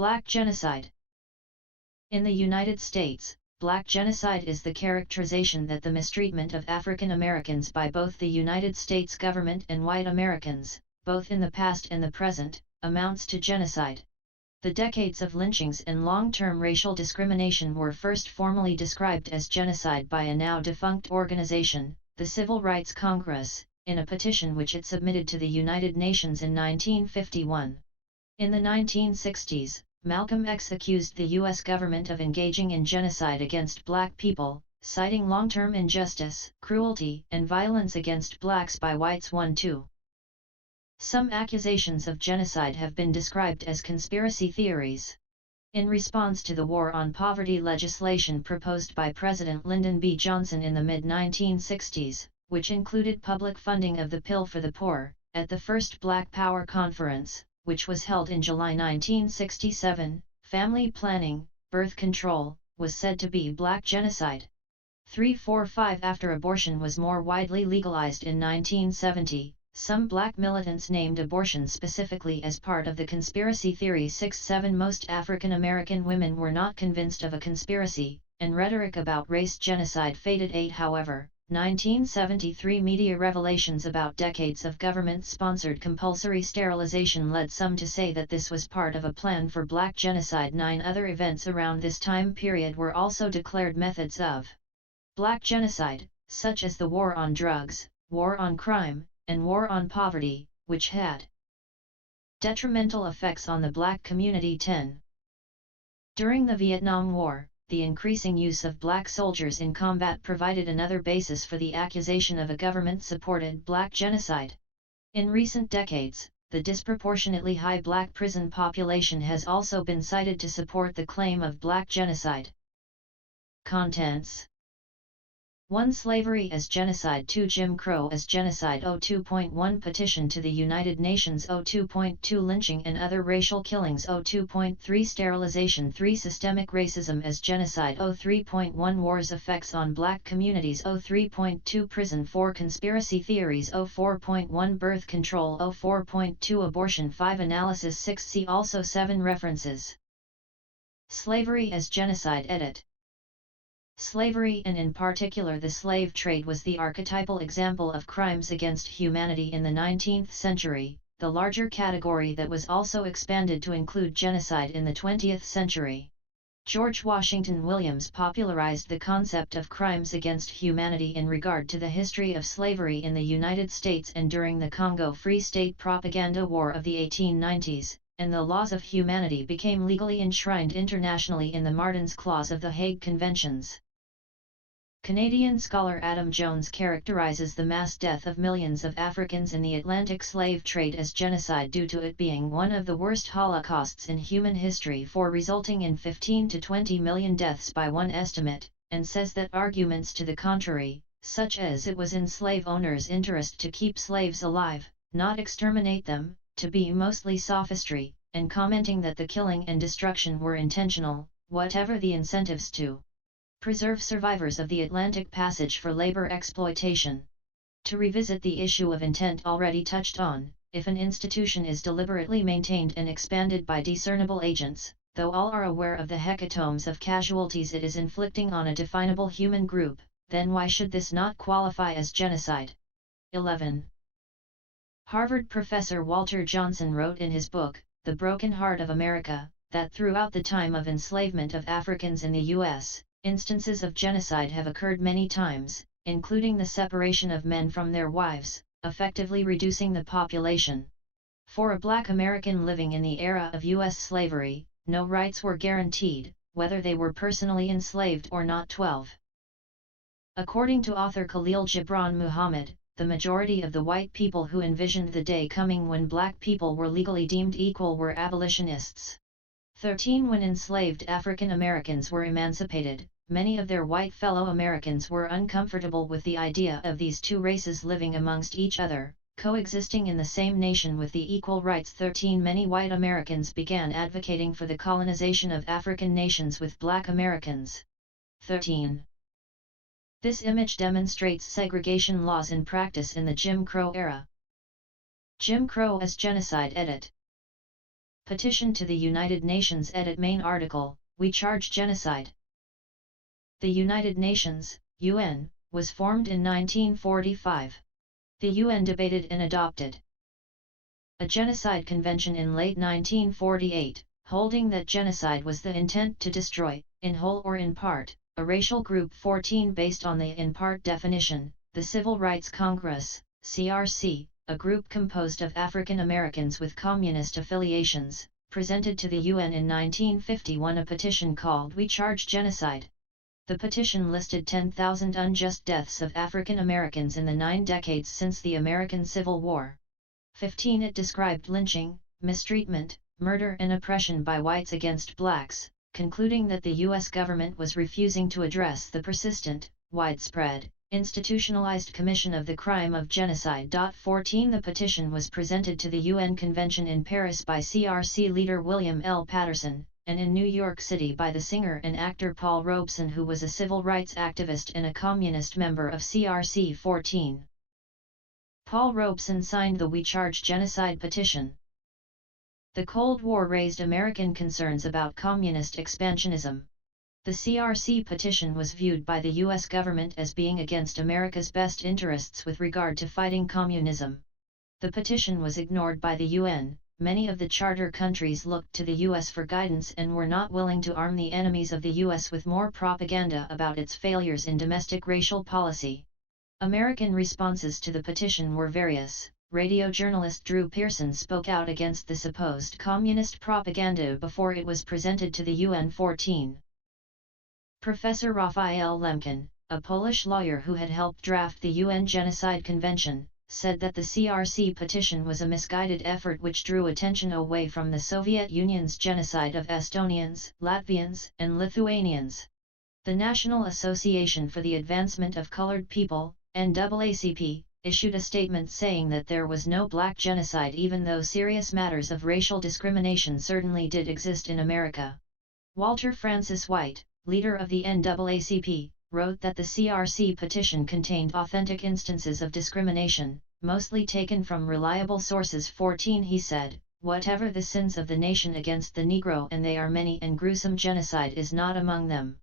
Black genocide. In the United States, Black genocide is the characterization that the mistreatment of African Americans by both the United States government and white Americans, both in the past and the present, amounts to genocide. The decades of lynchings and long-term racial discrimination were first formally described as genocide by a now defunct organization, the Civil Rights Congress, in a petition which it submitted to the United Nations in 1951. In the 1960s, Malcolm X accused the U.S. government of engaging in genocide against black people, citing long-term injustice, cruelty, and violence against blacks by whites 1-2. Some accusations of genocide have been described as conspiracy theories. In response to the War on Poverty legislation proposed by President Lyndon B. Johnson in the mid-1960s, which included public funding of the Pill for the Poor, at the first Black Power Conference, which was held in July 1967, family planning, birth control, was said to be black genocide. 3-4-5 After abortion was more widely legalized in 1970, some black militants named abortion specifically as part of the conspiracy theory. 6-7 Most African American women were not convinced of a conspiracy, and rhetoric about race genocide faded. 8 However, 1973 media revelations about decades of government-sponsored compulsory sterilization led some to say that this was part of a plan for black genocide. 9 Other events around this time period were also declared methods of black genocide, such as the war on drugs, war on crime, and war on poverty, which had detrimental effects on the black community. 10. During the Vietnam War, the increasing use of black soldiers in combat provided another basis for the accusation of a government-supported black genocide. In recent decades, the disproportionately high black prison population has also been cited to support the claim of black genocide. Contents: 1. Slavery as genocide. 2. Jim Crow as genocide. 2.1 Petition to the United Nations. 2.2 Lynching and other racial killings. 2.3 Sterilization. 3. Systemic racism as genocide. 3.1 War's effects on black communities. 3.2 Prison. 4. Conspiracy theories. 4.1 Birth control. 4.2 Abortion. 5 Analysis. 6 See also 7 References. Slavery as genocide. Edit. Slavery, and in particular the slave trade, was the archetypal example of crimes against humanity in the 19th century, the larger category that was also expanded to include genocide in the 20th century. George Washington Williams popularized the concept of crimes against humanity in regard to the history of slavery in the United States and during the Congo Free State propaganda war of the 1890s, and the laws of humanity became legally enshrined internationally in the Martens Clause of the Hague Conventions. Canadian scholar Adam Jones characterizes the mass death of millions of Africans in the Atlantic slave trade as genocide due to it being one of the worst holocausts in human history, for resulting in 15 to 20 million deaths by one estimate, and says that arguments to the contrary, such as it was in slave owners' interest to keep slaves alive, not exterminate them, to be mostly sophistry, and commenting that the killing and destruction were intentional, whatever the incentives to preserve survivors of the Atlantic Passage for labor exploitation. To revisit the issue of intent already touched on, if an institution is deliberately maintained and expanded by discernible agents, though all are aware of the hecatombs of casualties it is inflicting on a definable human group, then why should this not qualify as genocide? 11. Harvard professor Walter Johnson wrote in his book, The Broken Heart of America, that throughout the time of enslavement of Africans in the U.S., instances of genocide have occurred many times, including the separation of men from their wives, effectively reducing the population. For a black American living in the era of U.S. slavery, no rights were guaranteed, whether they were personally enslaved or not. 12. According to author Khalil Gibran Muhammad, the majority of the white people who envisioned the day coming when black people were legally deemed equal were abolitionists. 13. When enslaved African Americans were emancipated, many of their white fellow Americans were uncomfortable with the idea of these two races living amongst each other, coexisting in the same nation with the equal rights. 13. Many white Americans began advocating for the colonization of African nations with black Americans. 13. This image demonstrates segregation laws in practice in the Jim Crow era. Jim Crow as genocide. Edit. Petition to the United Nations. Edit main article, We Charge Genocide. The United Nations, UN, was formed in 1945. The UN debated and adopted a genocide convention in late 1948, holding that genocide was the intent to destroy, in whole or in part, a racial group. 14 Based on the in part definition, the Civil Rights Congress, CRC, a group composed of African Americans with communist affiliations, presented to the UN in 1951 a petition called We Charge Genocide. The petition listed 10,000 unjust deaths of African Americans in the 9 decades since the American Civil War. 15 It described lynching, mistreatment, murder and oppression by whites against blacks, concluding that the U.S. government was refusing to address the persistent, widespread, institutionalized commission of the crime of genocide. 14 The petition was presented to the UN Convention in Paris by CRC leader William L. Patterson, and in New York City by the singer and actor Paul Robeson, who was a civil rights activist and a communist member of CRC. 14 Paul Robeson signed the We Charge Genocide petition. The Cold War raised American concerns about communist expansionism. The CRC petition was viewed by the U.S. government as being against America's best interests with regard to fighting communism. The petition was ignored by the UN. Many of the charter countries looked to the U.S. for guidance and were not willing to arm the enemies of the U.S. with more propaganda about its failures in domestic racial policy. American responses to the petition were various. Radio journalist Drew Pearson spoke out against the supposed communist propaganda before it was presented to the UN. 14 Professor Raphael Lemkin, a Polish lawyer who had helped draft the UN Genocide Convention, said that the CRC petition was a misguided effort which drew attention away from the Soviet Union's genocide of Estonians, Latvians, and Lithuanians. The National Association for the Advancement of Colored People, NAACP, issued a statement saying that there was no black genocide, even though serious matters of racial discrimination certainly did exist in America. Walter Francis White, leader of the NAACP, wrote that the CRC petition contained authentic instances of discrimination, mostly taken from reliable sources. 14 He said, "Whatever the sins of the nation against the Negro, and they are many and gruesome, genocide is not among them."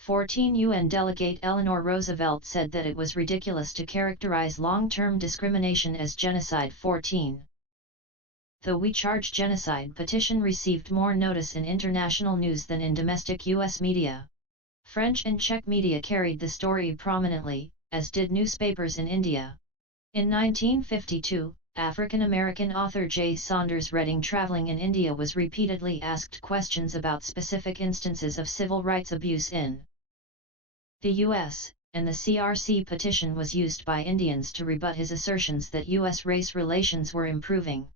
14 UN Delegate Eleanor Roosevelt said that it was ridiculous to characterize long-term discrimination as genocide. 14 The We Charge Genocide petition received more notice in international news than in domestic U.S. media. French and Czech media carried the story prominently, as did newspapers in India. In 1952, African-American author J. Saunders Redding, traveling in India, was repeatedly asked questions about specific instances of civil rights abuse in the U.S., and the CRC petition was used by Indians to rebut his assertions that U.S. race relations were improving.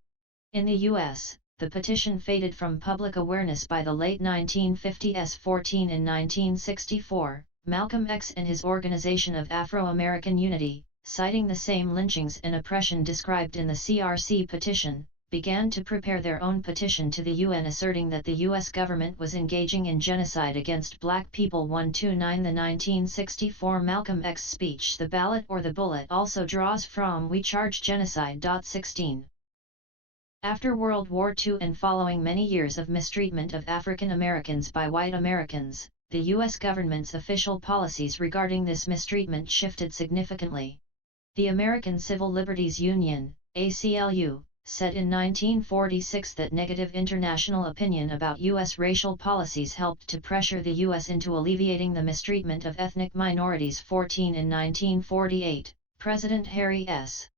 In the U.S., the petition faded from public awareness by the late 1950s. 14 In 1964, Malcolm X and his Organization of Afro-American Unity, citing the same lynchings and oppression described in the CRC petition, began to prepare their own petition to the UN asserting that the U.S. government was engaging in genocide against black people. 129 The 1964 Malcolm X speech, "The Ballot or the Bullet," also draws from We Charge Genocide. 16 After World War II and following many years of mistreatment of African Americans by white Americans, the U.S. government's official policies regarding this mistreatment shifted significantly. The American Civil Liberties Union, ACLU, said in 1946 that negative international opinion about U.S. racial policies helped to pressure the U.S. into alleviating the mistreatment of ethnic minorities. 14 In 1948, President Harry S.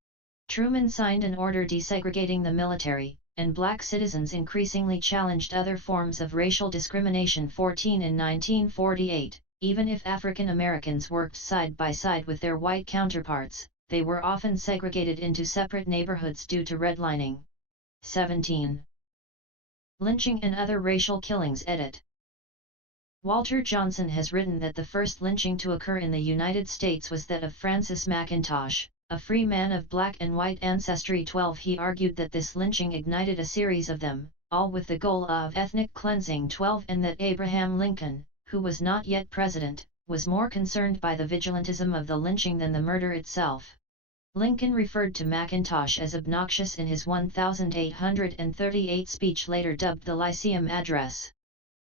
Truman signed an order desegregating the military, and black citizens increasingly challenged other forms of racial discrimination. 14 In 1948, even if African Americans worked side by side with their white counterparts, they were often segregated into separate neighborhoods due to redlining. 17 Lynching and other racial killings. Edit Walter Johnson has written that the first lynching to occur in the United States was that of Francis McIntosh, a free man of black and white ancestry. 12 He argued that this lynching ignited a series of them, all with the goal of ethnic cleansing. 12 And that Abraham Lincoln, who was not yet president, was more concerned by the vigilantism of the lynching than the murder itself. Lincoln referred to McIntosh as obnoxious in his 1838 speech, later dubbed the Lyceum Address.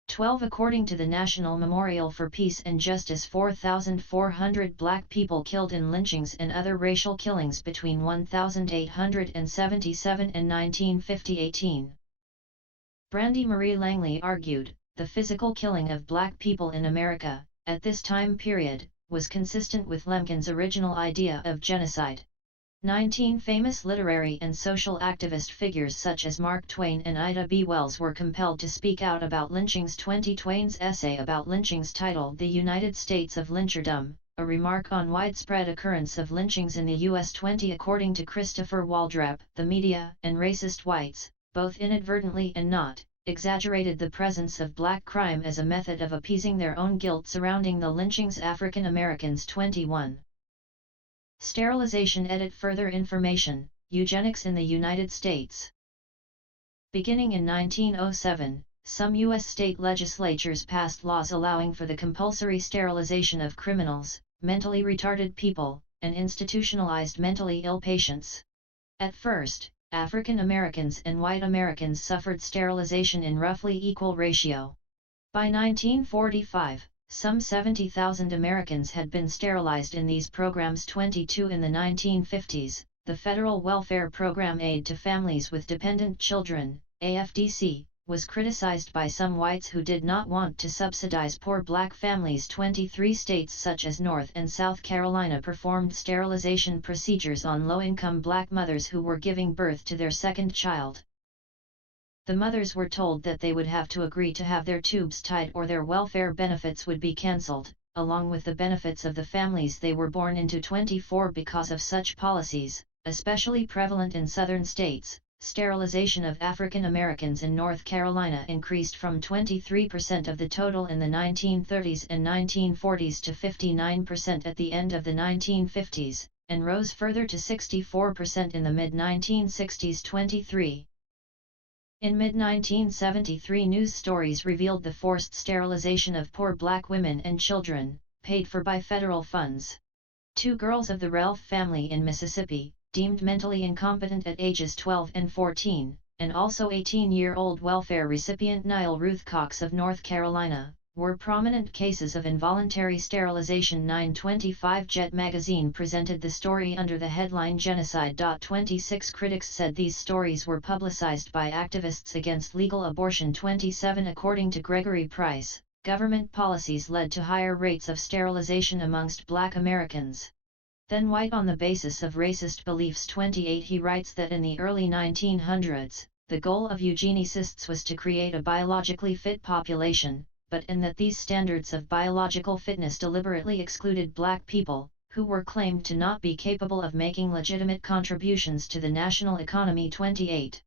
12 According to the National Memorial for Peace and Justice, 4,400 black people killed in lynchings and other racial killings between 1877 and 1950-18. Brandy Marie Langley argued, the physical killing of black people in America, at this time period, was consistent with Lemkin's original idea of genocide. 19 famous literary and social activist figures such as Mark Twain and Ida B. Wells were compelled to speak out about lynchings. Twain's essay about lynchings, titled The United States of Lyncherdom, a remark on widespread occurrence of lynchings in the U.S. According to Christopher Waldrep, the media and racist whites, both inadvertently and not, exaggerated the presence of black crime as a method of appeasing their own guilt surrounding the lynchings. African Americans. 21. Sterilization. Edit further information, Eugenics in the United States. Beginning in 1907, some U.S. state legislatures passed laws allowing for the compulsory sterilization of criminals, mentally retarded people, and institutionalized mentally ill patients. At first, African Americans and white Americans suffered sterilization in roughly equal ratio. By 1945, some 70,000 Americans had been sterilized in these programs. 22 In the 1950s, the Federal Welfare Program Aid to Families with Dependent Children, AFDC, was criticized by some whites who did not want to subsidize poor black families. 23 states such as North and South Carolina performed sterilization procedures on low-income black mothers who were giving birth to their second child. The mothers were told that they would have to agree to have their tubes tied or their welfare benefits would be cancelled, along with the benefits of the families they were born into. 24 Because of such policies, especially prevalent in southern states, sterilization of African Americans in North Carolina increased from 23% of the total in the 1930s and 1940s to 59% at the end of the 1950s, and rose further to 64% in the mid-1960s. 23. In mid-1973, news stories revealed the forced sterilization of poor black women and children, paid for by federal funds. 2 girls of the Ralph family in Mississippi, deemed mentally incompetent at ages 12 and 14, and also 18-year-old welfare recipient Nile Ruth Cox of North Carolina, were prominent cases of involuntary sterilization. 925 Jet magazine presented the story under the headline Genocide. 26 Critics said these stories were publicized by activists against legal abortion. 27 According to Gregory Price, government policies led to higher rates of sterilization amongst black Americans than white on the basis of racist beliefs. 28 He writes that in the early 1900s, the goal of eugenicists was to create a biologically fit population, but in that these standards of biological fitness deliberately excluded black people, who were claimed to not be capable of making legitimate contributions to the national economy. 28.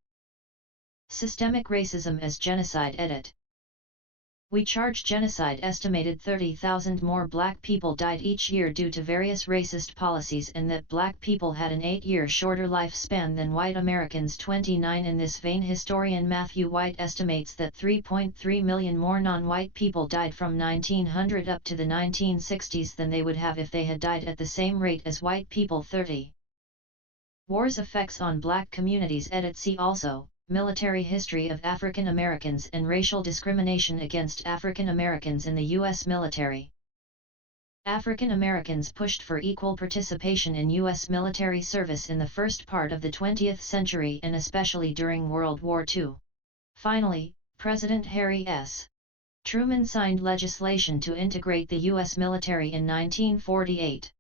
Systemic racism as genocide. Edit. We charge genocide. Estimated 30,000 more black people died each year due to various racist policies, and that black people had an 8-year shorter lifespan than white Americans. 29 In this vein, historian Matthew White estimates that 3.3 million more non-white people died from 1900 up to the 1960s than they would have if they had died at the same rate as white people. 30. War's effects on black communities. Edit. See also, Military history of African Americans and racial discrimination against African Americans in the U.S. military. African Americans pushed for equal participation in U.S. military service in the first part of the 20th century and especially during World War II. Finally, President Harry S. Truman signed legislation to integrate the U.S. military in 1948.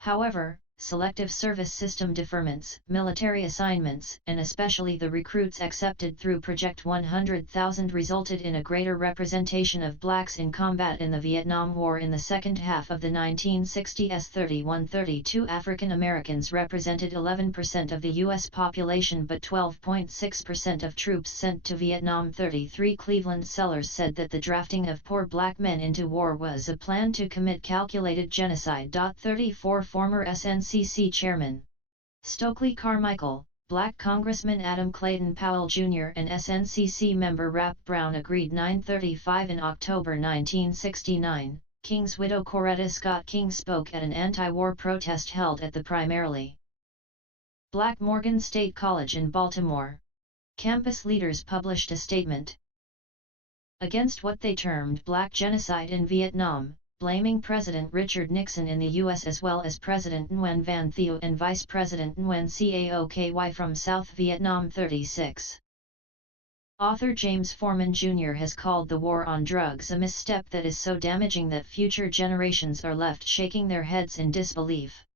However, selective service system deferments, military assignments, and especially the recruits accepted through Project 100,000 resulted in a greater representation of blacks in combat in the Vietnam War. In the second half of the 1960s, 31-32 African Americans represented 11% of the U.S. population but 12.6% of troops sent to Vietnam. 33 Cleveland Sellers said that the drafting of poor black men into war was a plan to commit calculated genocide. 34 Former SNCC Chairman Stokely Carmichael, Black Congressman Adam Clayton Powell Jr. and SNCC member Rap Brown agreed. 935 In October 1969, King's widow Coretta Scott King spoke at an anti-war protest held at the primarily Black Morgan State College in Baltimore. Campus leaders published a statement against what they termed Black genocide in Vietnam, blaming President Richard Nixon in the U.S. as well as President Nguyen Van Thieu and Vice President Nguyen Caoky from South Vietnam 36. Author James Forman Jr. has called the war on drugs a misstep that is so damaging that future generations are left shaking their heads in disbelief.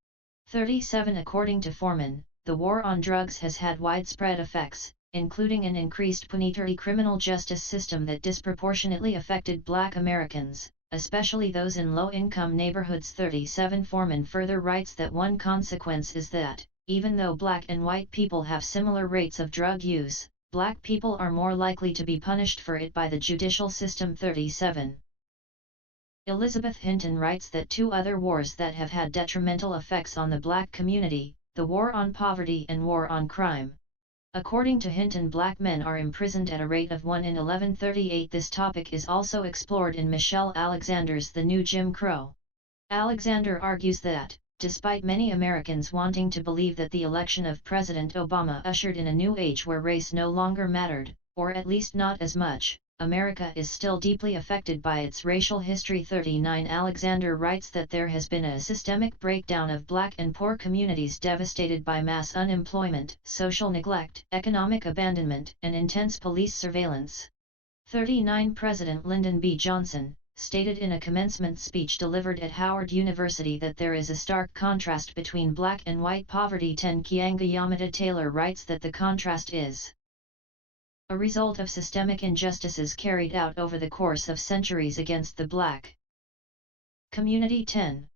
37 According to Forman, the war on drugs has had widespread effects, including an increased punitory criminal justice system that disproportionately affected Black Americans, especially those in low-income neighborhoods. 37 Forman further writes that one consequence is that, even though Black and white people have similar rates of drug use, Black people are more likely to be punished for it by the judicial system. 37 Elizabeth Hinton writes that two other wars that have had detrimental effects on the Black community, the war on poverty and war on crime. According to Hinton, Black men are imprisoned at a rate of 1 in 1138. This topic is also explored in Michelle Alexander's The New Jim Crow. Alexander argues that, despite many Americans wanting to believe that the election of President Obama ushered in a new age where race no longer mattered, or at least not as much, America is still deeply affected by its racial history. 39 Alexander writes that there has been a systemic breakdown of Black and poor communities devastated by mass unemployment, social neglect, economic abandonment, and intense police surveillance. 39 President Lyndon B. Johnson stated in a commencement speech delivered at Howard University that there is a stark contrast between Black and white poverty. 10 Kianga Yamada Taylor writes that the contrast is a result of systemic injustices carried out over the course of centuries against the Black community. 10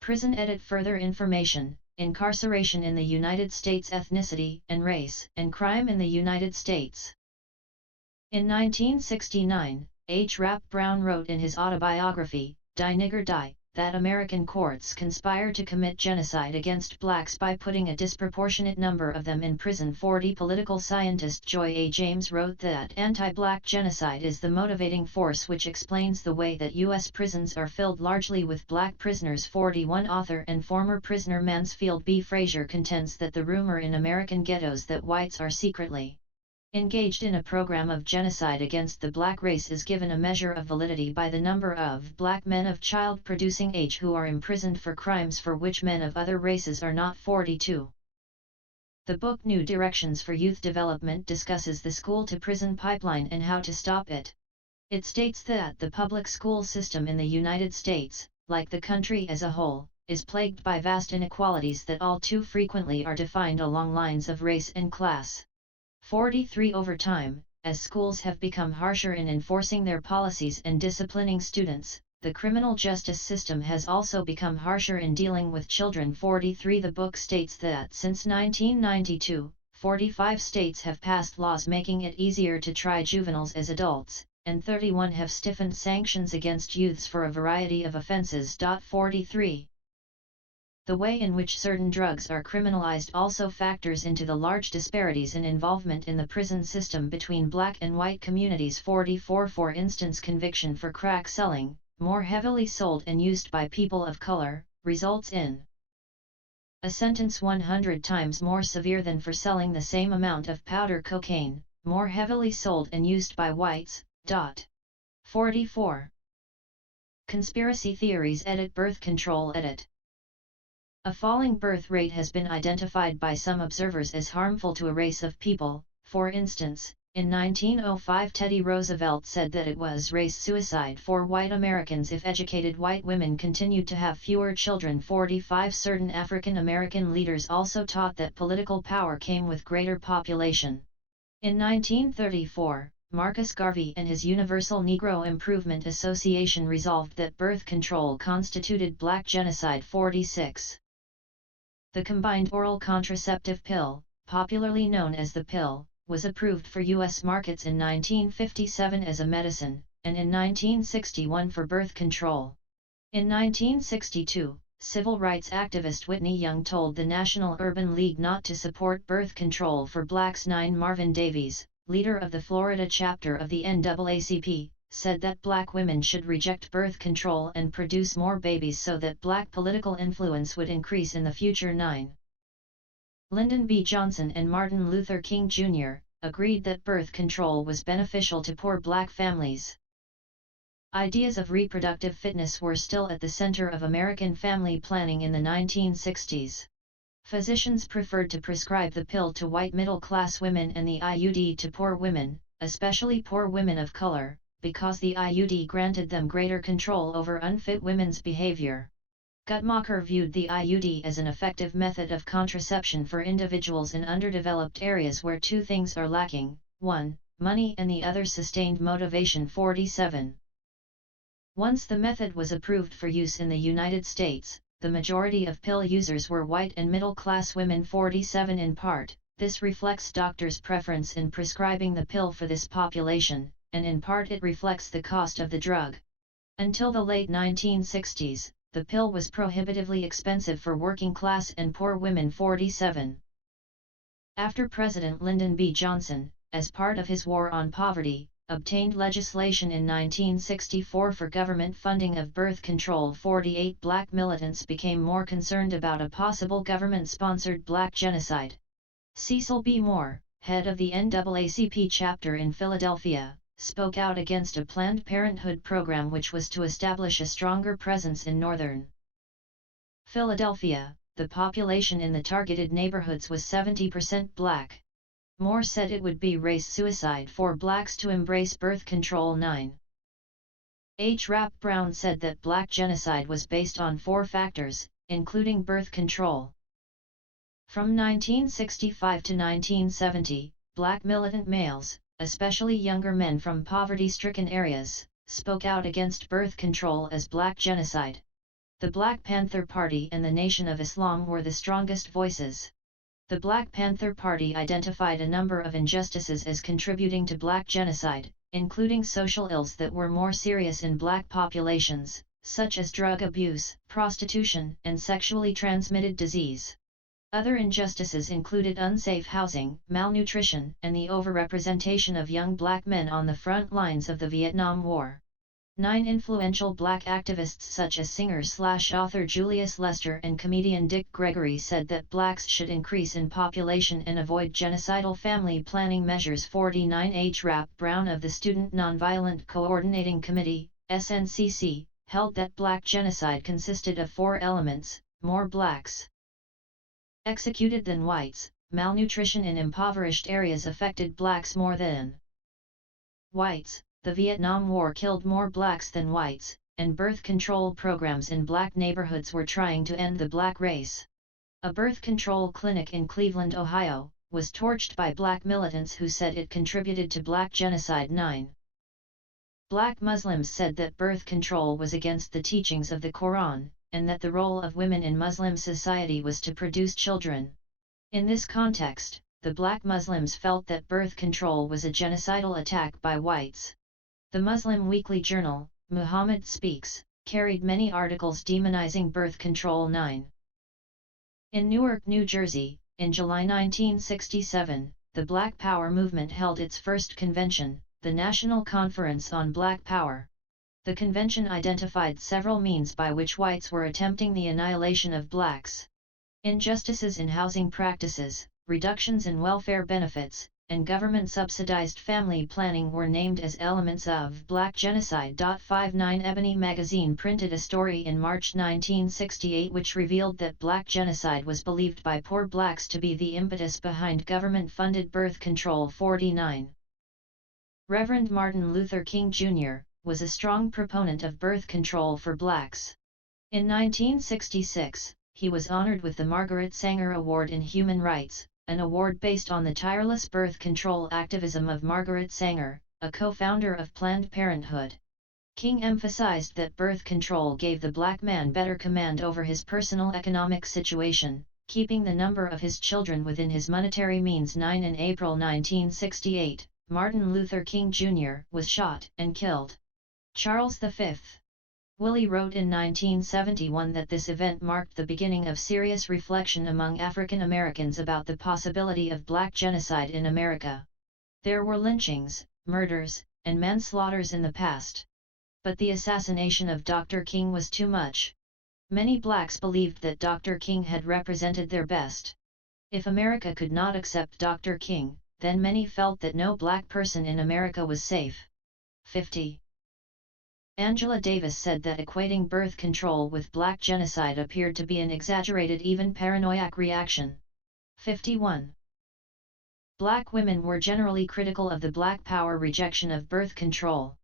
Prison Edit. Further information, Incarceration in the United States, Ethnicity and Race and Crime in the United States. In 1969, H. Rap Brown wrote in his autobiography, Die Nigger Die, that American courts conspire to commit genocide against Blacks by putting a disproportionate number of them in prison. 40 Political scientist Joy A. James wrote that anti-Black genocide is the motivating force which explains the way that U.S. prisons are filled largely with Black prisoners. 41 Author and former prisoner Mansfield B. Frazier contends that the rumor in American ghettos that whites are secretly engaged in a program of genocide against the Black race is given a measure of validity by the number of Black men of child-producing age who are imprisoned for crimes for which men of other races are not. 42 The book New Directions for Youth Development discusses the school-to-prison pipeline and how to stop it. It states that the public school system in the United States, like the country as a whole, is plagued by vast inequalities that all too frequently are defined along lines of race and class. 43 Over time, as schools have become harsher in enforcing their policies and disciplining students, the criminal justice system has also become harsher in dealing with children. 43 The book states that since 1992, 45 states have passed laws making it easier to try juveniles as adults, and 31 have stiffened sanctions against youths for a variety of offenses. 43 The way in which certain drugs are criminalized also factors into the large disparities in involvement in the prison system between Black and white communities. 44 For instance, conviction for crack selling, more heavily sold and used by people of color, results in a sentence 100 times more severe than for selling the same amount of powder cocaine, more heavily sold and used by whites. 44 Conspiracy theories. Edit. Birth control. Edit. A falling birth rate has been identified by some observers as harmful to a race of people. For instance, in 1905 Teddy Roosevelt said that it was race suicide for white Americans if educated white women continued to have fewer children. 45 Certain African American leaders also taught that political power came with greater population. In 1934, Marcus Garvey and his Universal Negro Improvement Association resolved that birth control constituted Black genocide. 46 The combined oral contraceptive pill, popularly known as the pill, was approved for U.S. markets in 1957 as a medicine, and in 1961 for birth control. In 1962, civil rights activist Whitney Young told the National Urban League not to support birth control for Blacks. 9 Marvin Davies, leader of the Florida chapter of the NAACP, said that Black women should reject birth control and produce more babies so that Black political influence would increase in the future. 9 Lyndon B. Johnson and Martin Luther King Jr. agreed that birth control was beneficial to poor black families. Ideas of reproductive fitness were still at the center of American family planning in the 1960s. Physicians preferred to prescribe the pill to white middle-class women and the IUD to poor women, especially poor women of color, because the IUD granted them greater control over unfit women's behavior. Guttmacher viewed the IUD as an effective method of contraception for individuals in underdeveloped areas where two things are lacking, one, money, and the other sustained motivation. 47. Once the method was approved for use in the United States, the majority of pill users were white and middle-class women. 47. In part, this reflects doctors' preference in prescribing the pill for this population, and in part it reflects the cost of the drug. Until the late 1960s, the pill was prohibitively expensive for working-class and poor women. 47. After President Lyndon B. Johnson, as part of his war on poverty, obtained legislation in 1964 for government funding of birth control, 48 black militants became more concerned about a possible government-sponsored black genocide. Cecil B. Moore, head of the NAACP chapter in Philadelphia, spoke out against a Planned Parenthood program which was to establish a stronger presence in northern Philadelphia. The population in the targeted neighborhoods was 70% black. Moore said it would be race suicide for blacks to embrace birth control. 9. H. Rap Brown said that black genocide was based on 4 factors, including birth control. From 1965 to 1970, black militant males, especially younger men from poverty-stricken areas, spoke out against birth control as black genocide. The Black Panther Party and the Nation of Islam were the strongest voices. The Black Panther Party identified a number of injustices as contributing to black genocide, including social ills that were more serious in black populations, such as drug abuse, prostitution, and sexually transmitted disease. Other injustices included unsafe housing, malnutrition, and the overrepresentation of young black men on the front lines of the Vietnam War. 9 influential black activists such as singer/author Julius Lester and comedian Dick Gregory said that blacks should increase in population and avoid genocidal family planning measures. 49 H. Rap Brown of the Student Nonviolent Coordinating Committee, SNCC, held that black genocide consisted of 4 elements: more blacks executed than whites, malnutrition in impoverished areas affected blacks more than whites, the Vietnam War killed more blacks than whites, and birth control programs in black neighborhoods were trying to end the black race. A birth control clinic in Cleveland, Ohio, was torched by black militants who said it contributed to black genocide. 9. Black Muslims said that birth control was against the teachings of the Quran, and that the role of women in Muslim society was to produce children. In this context, the black Muslims felt that birth control was a genocidal attack by whites. The Muslim weekly journal, Muhammad Speaks, carried many articles demonizing birth control. 9. In Newark, New Jersey, in July 1967, the Black Power movement held its first convention, the National Conference on Black Power. The convention identified several means by which whites were attempting the annihilation of blacks. Injustices in housing practices, reductions in welfare benefits, and government-subsidized family planning were named as elements of black genocide. 59 Ebony magazine printed a story in March 1968 which revealed that black genocide was believed by poor blacks to be the impetus behind government-funded birth control. 49. Reverend Martin Luther King Jr. was a strong proponent of birth control for blacks. In 1966, he was honored with the Margaret Sanger Award in Human Rights, an award based on the tireless birth control activism of Margaret Sanger, a co-founder of Planned Parenthood. King emphasized that birth control gave the black man better command over his personal economic situation, keeping the number of his children within his monetary means. 9 In April 1968, Martin Luther King Jr. was shot and killed. Charles V. Willie wrote in 1971 that this event marked the beginning of serious reflection among African Americans about the possibility of black genocide in America. There were lynchings, murders, and manslaughters in the past. But the assassination of Dr. King was too much. Many blacks believed that Dr. King had represented their best If America could not accept Dr. King, then many felt that no black person in America was safe. 50. Angela Davis said that equating birth control with black genocide appeared to be an exaggerated, even paranoiac reaction. 51. Black women were generally critical of the Black Power rejection of birth control.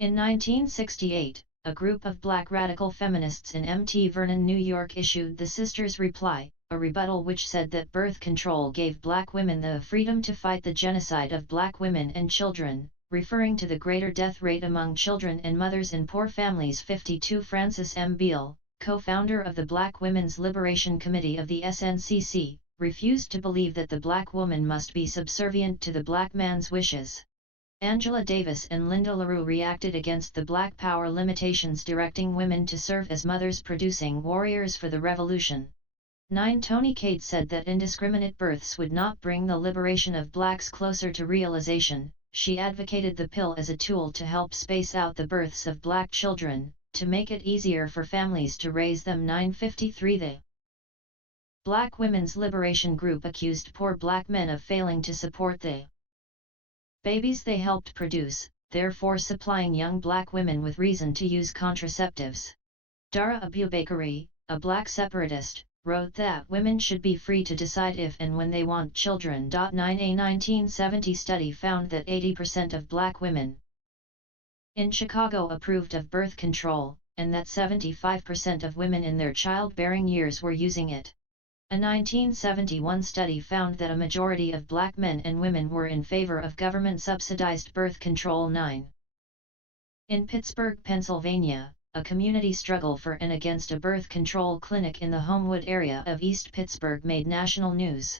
In 1968, a group of black radical feminists in Mt. Vernon, New York issued the Sisters' Reply, a rebuttal which said that birth control gave black women the freedom to fight the genocide of black women and children, referring to the greater death rate among children and mothers in poor families. 52. Frances M. Beale, co-founder of the Black Women's Liberation Committee of the SNCC, refused to believe that the black woman must be subservient to the black man's wishes. Angela Davis and Linda LaRue reacted against the Black Power limitations directing women to serve as mothers, producing warriors for the revolution. 9. Toni Cade said that indiscriminate births would not bring the liberation of blacks closer to realization. She advocated the pill as a tool to help space out the births of black children, to make it easier for families to raise them. 953. The Black Women's Liberation Group accused poor black men of failing to support the babies they helped produce, therefore supplying young black women with reason to use contraceptives. Dara Abubakari, a black separatist, wrote that women should be free to decide if and when they want children. 9. A 1970 study found that 80% of black women in Chicago approved of birth control, and that 75% of women in their childbearing years were using it. A 1971 study found that a majority of black men and women were in favor of government-subsidized birth control. 9. In Pittsburgh, Pennsylvania, a community struggle for and against a birth control clinic in the Homewood area of East Pittsburgh made national news.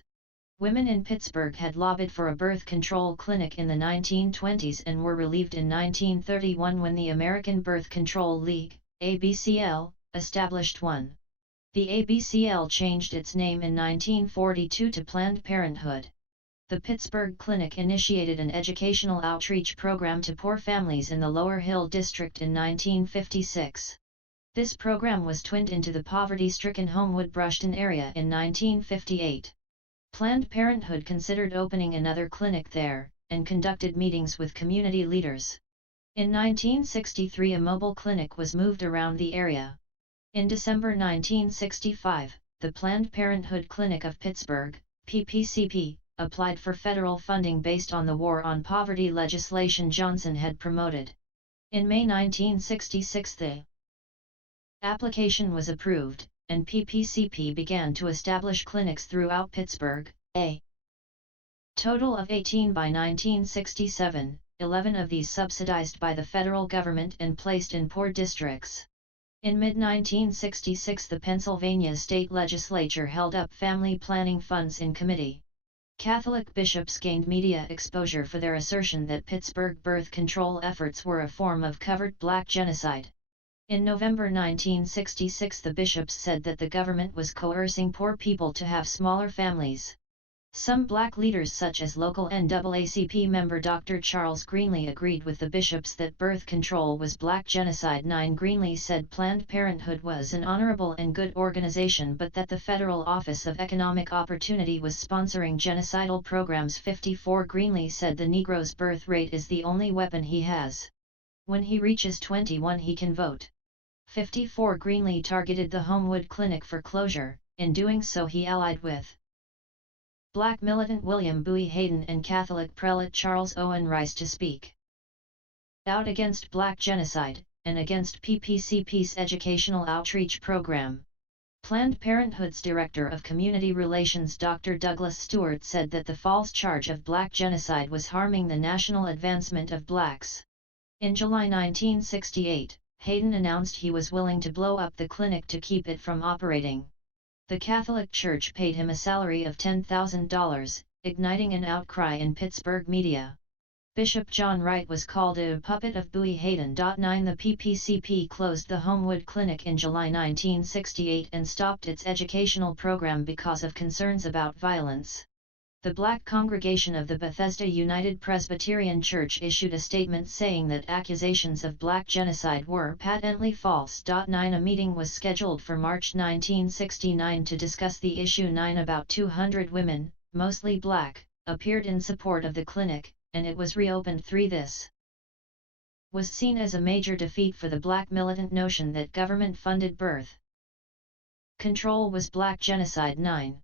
Women in Pittsburgh had lobbied for a birth control clinic in the 1920s and were relieved in 1931 when the American Birth Control League, ABCL, established one. The ABCL changed its name in 1942 to Planned Parenthood. The Pittsburgh Clinic initiated an educational outreach program to poor families in the Lower Hill District in 1956. This program was twinned into the poverty-stricken Homewood-Brushton area in 1958. Planned Parenthood considered opening another clinic there, and conducted meetings with community leaders. In 1963 a mobile clinic was moved around the area. In December 1965, the Planned Parenthood Clinic of Pittsburgh, PPCP, applied for federal funding based on the War on Poverty legislation Johnson had promoted. In May 1966 the application was approved, and PPCP began to establish clinics throughout Pittsburgh, a total of 18 by 1967, 11 of these subsidized by the federal government and placed in poor districts. In mid-1966 the Pennsylvania state legislature held up family planning funds in committee. Catholic bishops gained media exposure for their assertion that Pittsburgh birth control efforts were a form of covert black genocide. In November 1966 the bishops said that the government was coercing poor people to have smaller families. Some black leaders such as local NAACP member Dr. Charles Greenlee agreed with the bishops that birth control was black genocide. 9. Greenlee said Planned Parenthood was an honorable and good organization but that the Federal Office of Economic Opportunity was sponsoring genocidal programs. 54. Greenlee said the Negro's birth rate is the only weapon he has. When he reaches 21 he can vote. 54. Greenlee targeted the Homewood Clinic for closure. In doing so he allied with Black militant William Bowie Hayden and Catholic prelate Charles Owen Rice to speak out against black genocide, and against PPCP's educational outreach program. Planned Parenthood's Director of Community Relations Dr. Douglas Stewart said that the false charge of black genocide was harming the national advancement of blacks. In July 1968, Hayden announced he was willing to blow up the clinic to keep it from operating. The Catholic Church paid him a salary of $10,000, igniting an outcry in Pittsburgh media. Bishop John Wright was called a puppet of Bowie Hayden. 9. The PPCP closed the Homewood Clinic in July 1968 and stopped its educational program because of concerns about violence. The Black congregation of the Bethesda United Presbyterian Church issued a statement saying that accusations of Black genocide were patently false. 9 A meeting was scheduled for March 1969 to discuss the issue. 9 About 200 women, mostly Black, appeared in support of the clinic, and it was reopened. 3 This was seen as a major defeat for the Black militant notion that government-funded birth control was Black genocide. 9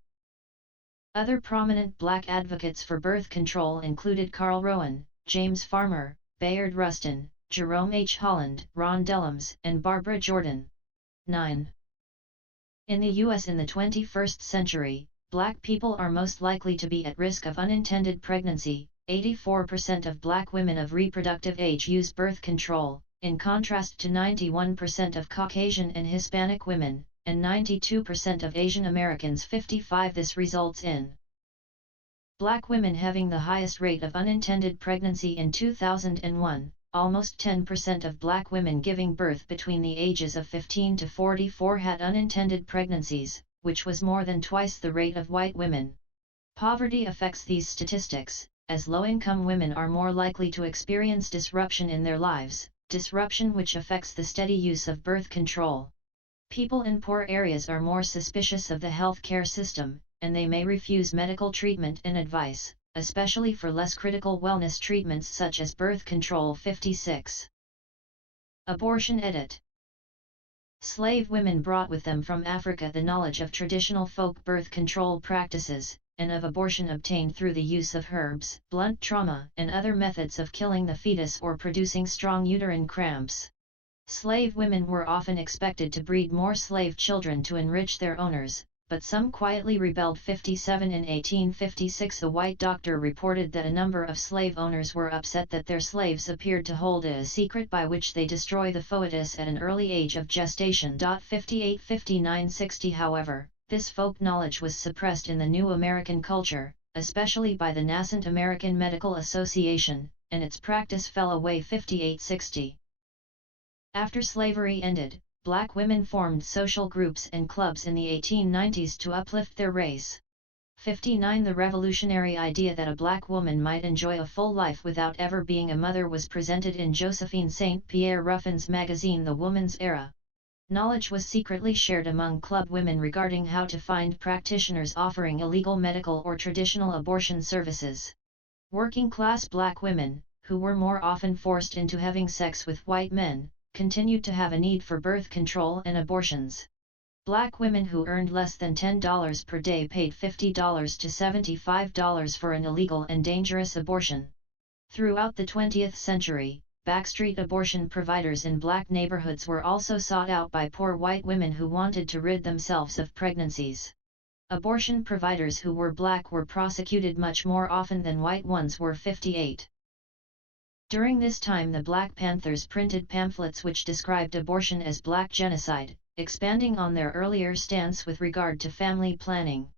Other prominent Black advocates for birth control included Carl Rowan, James Farmer, Bayard Rustin, Jerome H. Holland, Ron Dellums, and Barbara Jordan. 9. In the U.S. in the 21st century, Black people are most likely to be at risk of unintended pregnancy. 84% of Black women of reproductive age use birth control, in contrast to 91% of Caucasian and Hispanic women, and 92% of Asian Americans. 55 This results in Black women having the highest rate of unintended pregnancy in 2001, almost 10% of Black women giving birth between the ages of 15 to 44 had unintended pregnancies, which was more than twice the rate of white women. Poverty affects these statistics, as low-income women are more likely to experience disruption in their lives, disruption which affects the steady use of birth control. People in poor areas are more suspicious of the health care system, and they may refuse medical treatment and advice, especially for less critical wellness treatments such as birth control. 56. Abortion edit. Slave women brought with them from Africa the knowledge of traditional folk birth control practices, and of abortion obtained through the use of herbs, blunt trauma, and other methods of killing the fetus or producing strong uterine cramps. Slave women were often expected to breed more slave children to enrich their owners, but some quietly rebelled. 57 In 1856 a white doctor reported that a number of slave owners were upset that their slaves appeared to hold a secret by which they destroy the foetus at an early age of gestation. 58 59 60 However, this folk knowledge was suppressed in the new American culture, especially by the nascent American Medical Association, and its practice fell away. 58 60 After slavery ended, Black women formed social groups and clubs in the 1890s to uplift their race. 59 The revolutionary idea that a Black woman might enjoy a full life without ever being a mother was presented in Josephine St. Pierre Ruffin's magazine The Woman's Era. Knowledge was secretly shared among club women regarding how to find practitioners offering illegal medical or traditional abortion services. Working-class Black women, who were more often forced into having sex with white men, continued to have a need for birth control and abortions. Black women who earned less than $10 per day paid $50 to $75 for an illegal and dangerous abortion. Throughout the 20th century, backstreet abortion providers in Black neighborhoods were also sought out by poor white women who wanted to rid themselves of pregnancies. Abortion providers who were Black were prosecuted much more often than white ones were. 58. During this time the Black Panthers printed pamphlets which described abortion as Black genocide, expanding on their earlier stance with regard to family planning.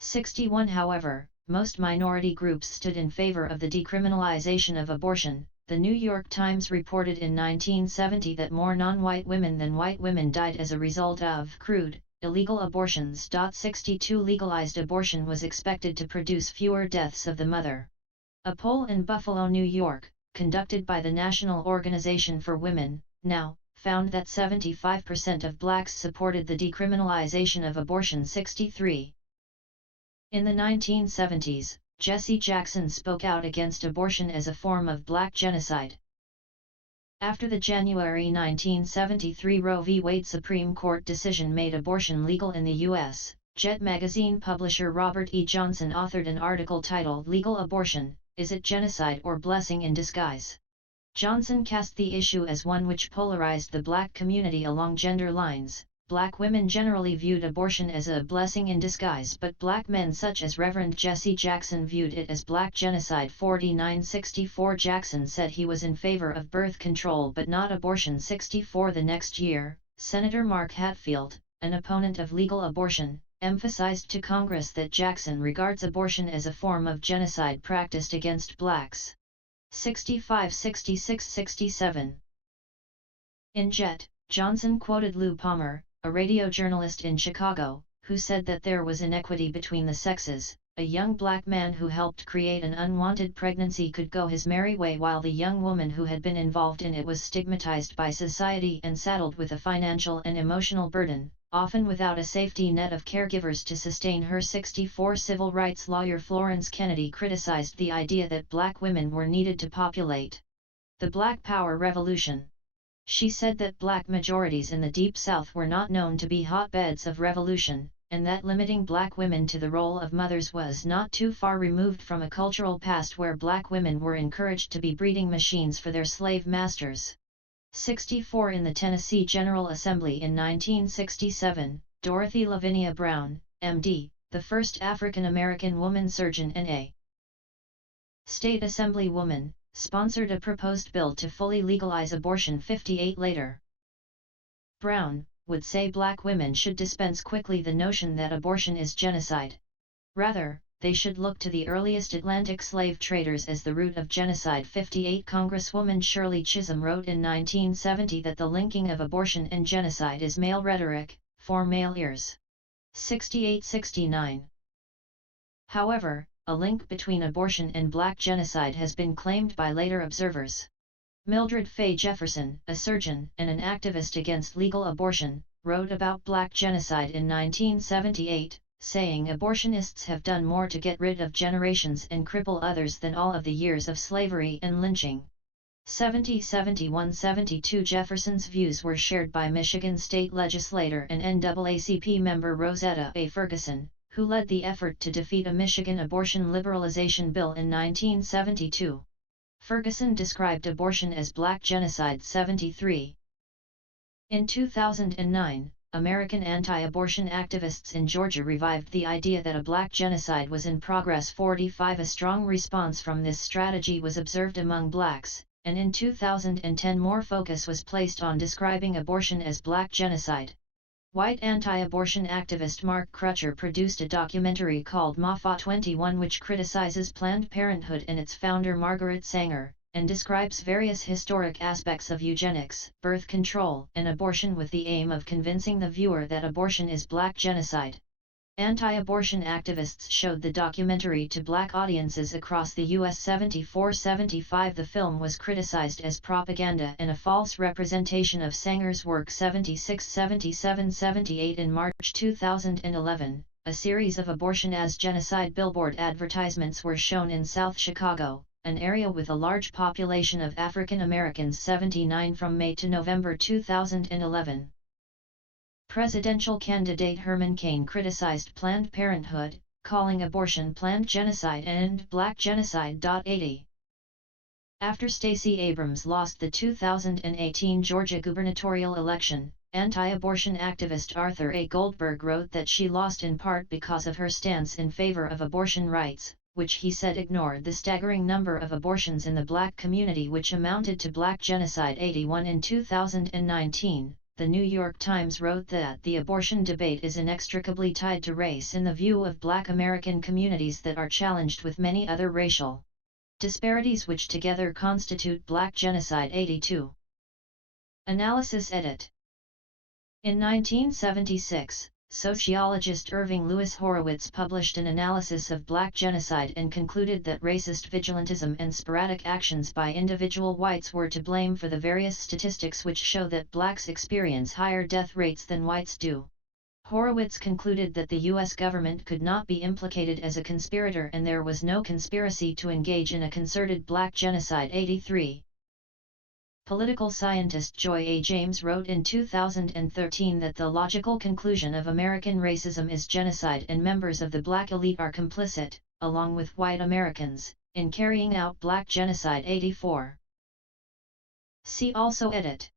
61 However, most minority groups stood in favor of the decriminalization of abortion. The New York Times reported in 1970 that more non-white women than white women died as a result of crude, illegal abortions. 62 Legalized abortion was expected to produce fewer deaths of the mother. A poll in Buffalo, New York, conducted by the National Organization for Women, NOW, found that 75% of Blacks supported the decriminalization of abortion. 63. In the 1970s, Jesse Jackson spoke out against abortion as a form of Black genocide. After the January 1973 Roe v. Wade Supreme Court decision made abortion legal in the U.S., Jet magazine publisher Robert E. Johnson authored an article titled Legal Abortion, Is It Genocide or Blessing in Disguise? Johnson cast the issue as one which polarized the Black community along gender lines. Black women generally viewed abortion as a blessing in disguise, but Black men such as Reverend Jesse Jackson viewed it as Black genocide. 49-64 Jackson said he was in favor of birth control but not abortion. 64 The next year, Senator Mark Hatfield, an opponent of legal abortion, emphasized to Congress that Jackson regards abortion as a form of genocide practiced against Blacks. 65-66-67 In Jet, Johnson quoted Lou Palmer, a radio journalist in Chicago, who said that there was inequity between the sexes, a young black man who helped create an unwanted pregnancy could go his merry way while the young woman who had been involved in it was stigmatized by society and saddled with a financial and emotional burden, often without a safety net of caregivers to sustain her. 64 Civil rights lawyer Florence Kennedy criticized the idea that black women were needed to populate the Black Power Revolution. She said that black majorities in the Deep South were not known to be hotbeds of revolution, and that limiting black women to the role of mothers was not too far removed from a cultural past where black women were encouraged to be breeding machines for their slave masters. 64 In the Tennessee General Assembly in 1967, Dorothy Lavinia Brown, M.D., the first African-American woman surgeon and a state assemblywoman, sponsored a proposed bill to fully legalize abortion. 58 Later, Brown would say black women should dispense quickly the notion that abortion is genocide. Rather, they should look to the earliest Atlantic slave traders as the root of genocide. 58 Congresswoman Shirley Chisholm wrote in 1970 that the linking of abortion and genocide is male rhetoric, for male ears. 68-69. However, a link between abortion and black genocide has been claimed by later observers. Mildred Fay Jefferson, a surgeon and an activist against legal abortion, wrote about black genocide in 1978, saying abortionists have done more to get rid of generations and cripple others than all of the years of slavery and lynching. 70-71-72 Jefferson's views were shared by Michigan state legislator and NAACP member Rosetta A. Ferguson, who led the effort to defeat a Michigan abortion liberalization bill in 1972. Ferguson described abortion as black genocide. 73. In 2009, American anti-abortion activists in Georgia revived the idea that a black genocide was in progress. 45 A strong response from this strategy was observed among blacks, and in 2010 more focus was placed on describing abortion as black genocide. White anti-abortion activist Mark Crutcher produced a documentary called Mafa 21 which criticizes Planned Parenthood and its founder Margaret Sanger, and describes various historic aspects of eugenics, birth control, and abortion with the aim of convincing the viewer that abortion is black genocide. Anti-abortion activists showed the documentary to black audiences across the U.S. 74-75 The film was criticized as propaganda and a false representation of Sanger's work. 76-77-78 In March 2011, a series of abortion as genocide billboard advertisements were shown in South Chicago, an area with a large population of African Americans. 79 From May to November 2011. Presidential candidate Herman Cain criticized Planned Parenthood, calling abortion planned genocide and black genocide. 80. After Stacey Abrams lost the 2018 Georgia gubernatorial election, anti-abortion activist Arthur A. Goldberg wrote that she lost in part because of her stance in favor of abortion rights, which he said ignored the staggering number of abortions in the black community which amounted to black genocide. 81 In 2019, The New York Times wrote that the abortion debate is inextricably tied to race in the view of black American communities that are challenged with many other racial disparities which together constitute black genocide. 82. Analysis Edit. In 1976, sociologist Irving Lewis Horowitz published an analysis of black genocide and concluded that racist vigilantism and sporadic actions by individual whites were to blame for the various statistics which show that blacks experience higher death rates than whites do. Horowitz concluded that the U.S. government could not be implicated as a conspirator and there was no conspiracy to engage in a concerted black genocide. 83. Political scientist Joy A. James wrote in 2013 that the logical conclusion of American racism is genocide and members of the black elite are complicit, along with white Americans, in carrying out black genocide. 84. See also Edit.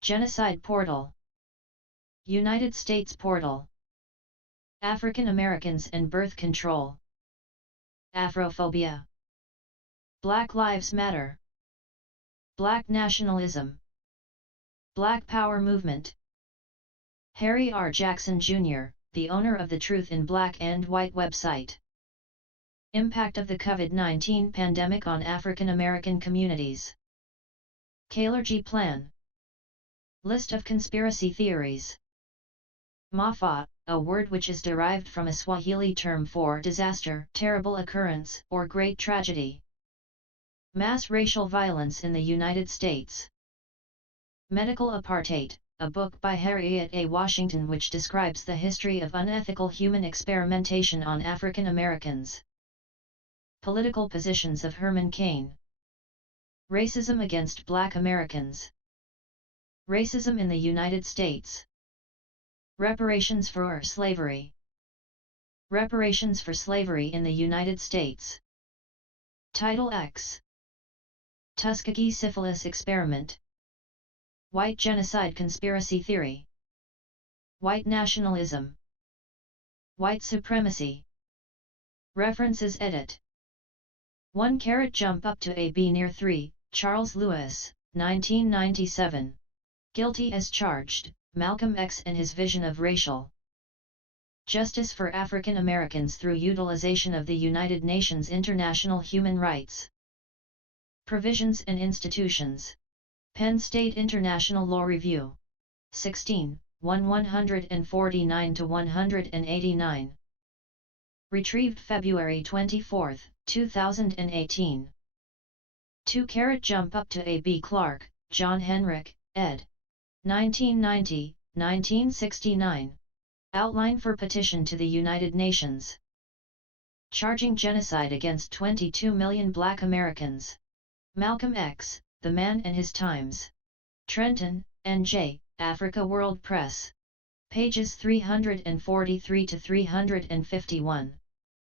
Genocide Portal, United States Portal, African Americans and Birth Control, Afrophobia, Black Lives Matter, Black Nationalism, Black Power Movement. Harry R. Jackson Jr., the owner of the Truth in Black and White website. Impact of the COVID-19 pandemic on African American communities. Kalergi Plan. List of conspiracy theories. Moffat, a word which is derived from a Swahili term for disaster, terrible occurrence, or great tragedy. Mass racial violence in the United States. Medical Apartheid, a book by Harriet A. Washington which describes the history of unethical human experimentation on African Americans. Political positions of Herman Cain. Racism against Black Americans. Racism in the United States. Reparations for slavery. Reparations for slavery in the United States. Title X. Tuskegee syphilis experiment. White genocide conspiracy theory. White nationalism. White supremacy. References edit. 1 jump up to AB near 3, Charles Lewis, 1997. Guilty as charged, Malcolm X and his vision of racial justice for African Americans through utilization of the United Nations International Human Rights Provisions and Institutions. Penn State International Law Review. 16, 149-189. Retrieved February 24, 2018. 2 jump up to A.B. Clark, John Henrik, ed. 1990, 1969. Outline for petition to the United Nations. Charging genocide against 22 million Black Americans. Malcolm X, The Man and His Times. Trenton, N.J., Africa World Press. Pages 343 to 351.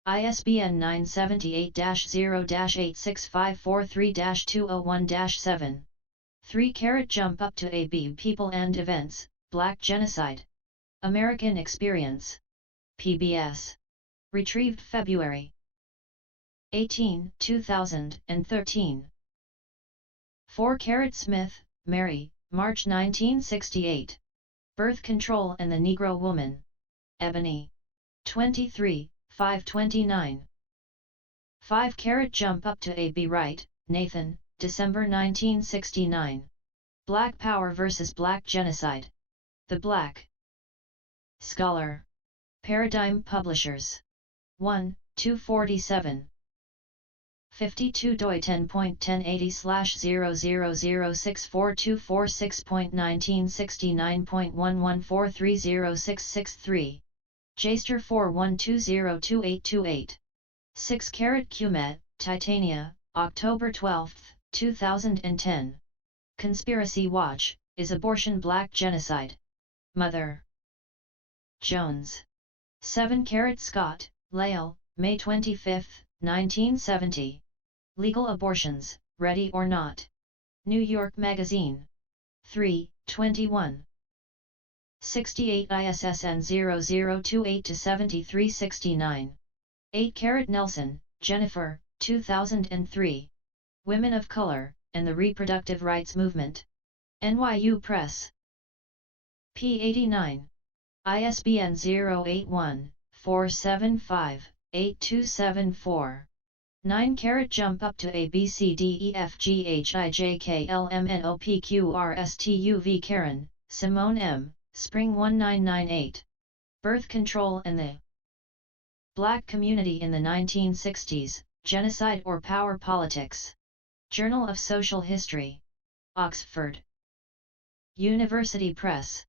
ISBN 978-0-86543-201-7. 3 jump up to AB People and Events, Black Genocide. American Experience. PBS. Retrieved February 18, 2013. 4 Smith, Mary, March 1968. Birth Control and the Negro Woman. Ebony. 23, 529. 5 jump up to A.B. Wright, Nathan, December 1969. Black Power vs. Black Genocide. The Black Scholar. Paradigm Publishers. 1, 247. 52 doi 10.1080/00064246969.11430663. Jaster 41202828. 6 Qmet, Titania, October 12, 2010. Conspiracy Watch, Is Abortion Black Genocide? Mother Jones. 7 Scott, Lael, May 25, 1970. Legal Abortions, Ready or Not? New York Magazine. 3, 21. 68 ISSN 0028-7369. 8 Nelson, Jennifer, 2003. Women of Color, and the Reproductive Rights Movement. NYU Press. p. 89. ISBN 081-475-8274. 9 jump up to A B C D E F G H I J K L M N O P Q R S T U V Karen, Simone M., Spring 1998. Birth Control and the Black Community in the 1960s, Genocide or Power Politics. Journal of Social History. Oxford University Press.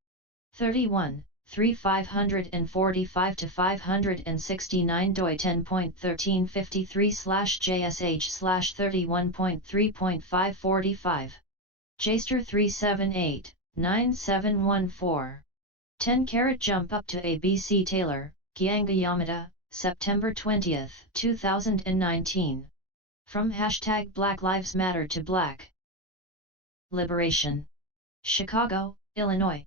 31, 545-569 doi 10.1353/JSH/31.3.545. Jaster 378, 9714. 10 jump up to ABC Taylor, Gyanga Yamada, September 20, 2019. From #Black Lives Matter to Black Liberation. Chicago, Illinois.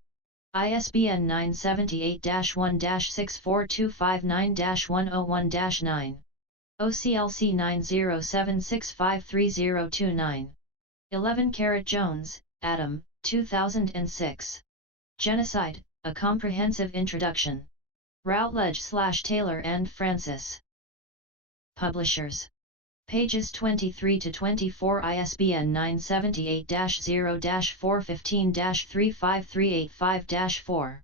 ISBN 978-1-64259-101-9. OCLC 9076533029. 11 Jones, Adam, 2006. Genocide, A Comprehensive Introduction. Routledge/Taylor and Francis. Publishers. Pages 23 to 24. ISBN 978-0-415-35385-4.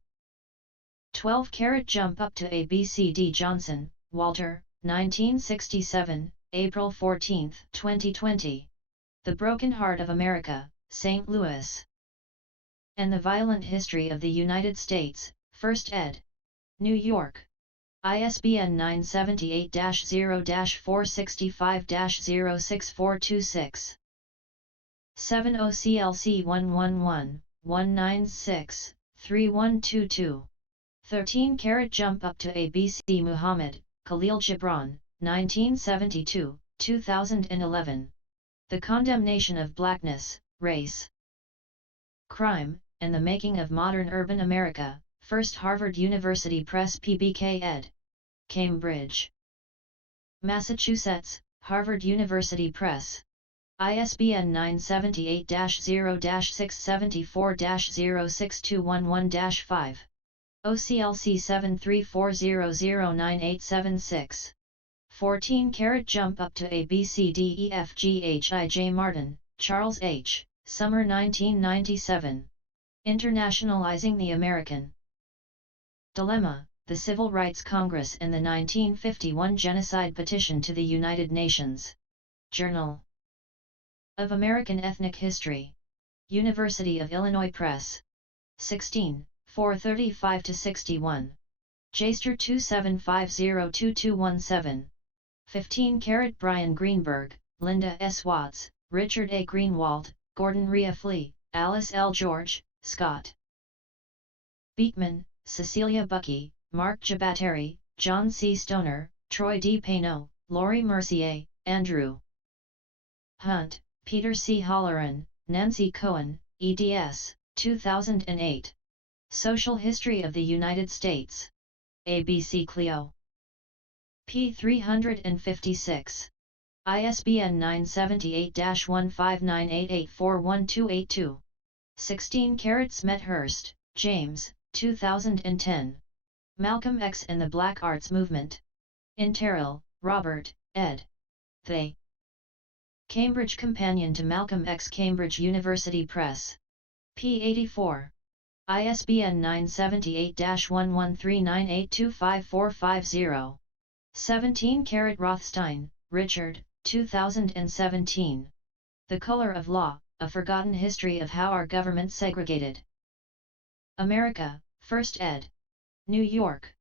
12 carat jump up to ABCD Johnson, Walter, 1967, April 14, 2020. The Broken Heart of America, St. Louis. And the Violent History of the United States, 1st ed. New York. ISBN 978-0-465-06426. 70 CLC 111-196-3122. 13 carat jump up to ABC Muhammad, Khalil Gibran, 1972, 2011. The Condemnation of Blackness, Race, Crime, and the Making of Modern Urban America, 1st Harvard University Press PBK ed. Cambridge, Massachusetts, Harvard University Press. ISBN 978-0-674-06211-5. OCLC 7340098876. 14 carat jump up to ABCDEFGHIJ Martin, Charles H., Summer 1997. Internationalizing the American Dilemma, the Civil Rights Congress and the 1951 Genocide Petition to the United Nations. Journal of American Ethnic History. University of Illinois Press. 16, 435-61. Jaster 27502217. 15 carat Brian Greenberg, Linda S. Watts, Richard A. Greenwald, Gordon Rhea Flea, Alice L. George, Scott Beekman, Cecilia Bucky, Mark Jabateri, John C. Stoner, Troy D. Payno, Laurie Mercier, Andrew Hunt, Peter C. Holleran, Nancy Cohen, eds. 2008. Social History of the United States. ABC Clio. p. 356. ISBN 978-15988412282. 16 carat Smethurst, James, 2010. Malcolm X and the Black Arts Movement. In Terrell, Robert, ed. They. Cambridge Companion to Malcolm X, Cambridge University Press. p. 84. ISBN 978-1139825450. 17 carat Rothstein, Richard, 2017. The Color of Law, A Forgotten History of How Our Government Segregated America, 1st ed. New York.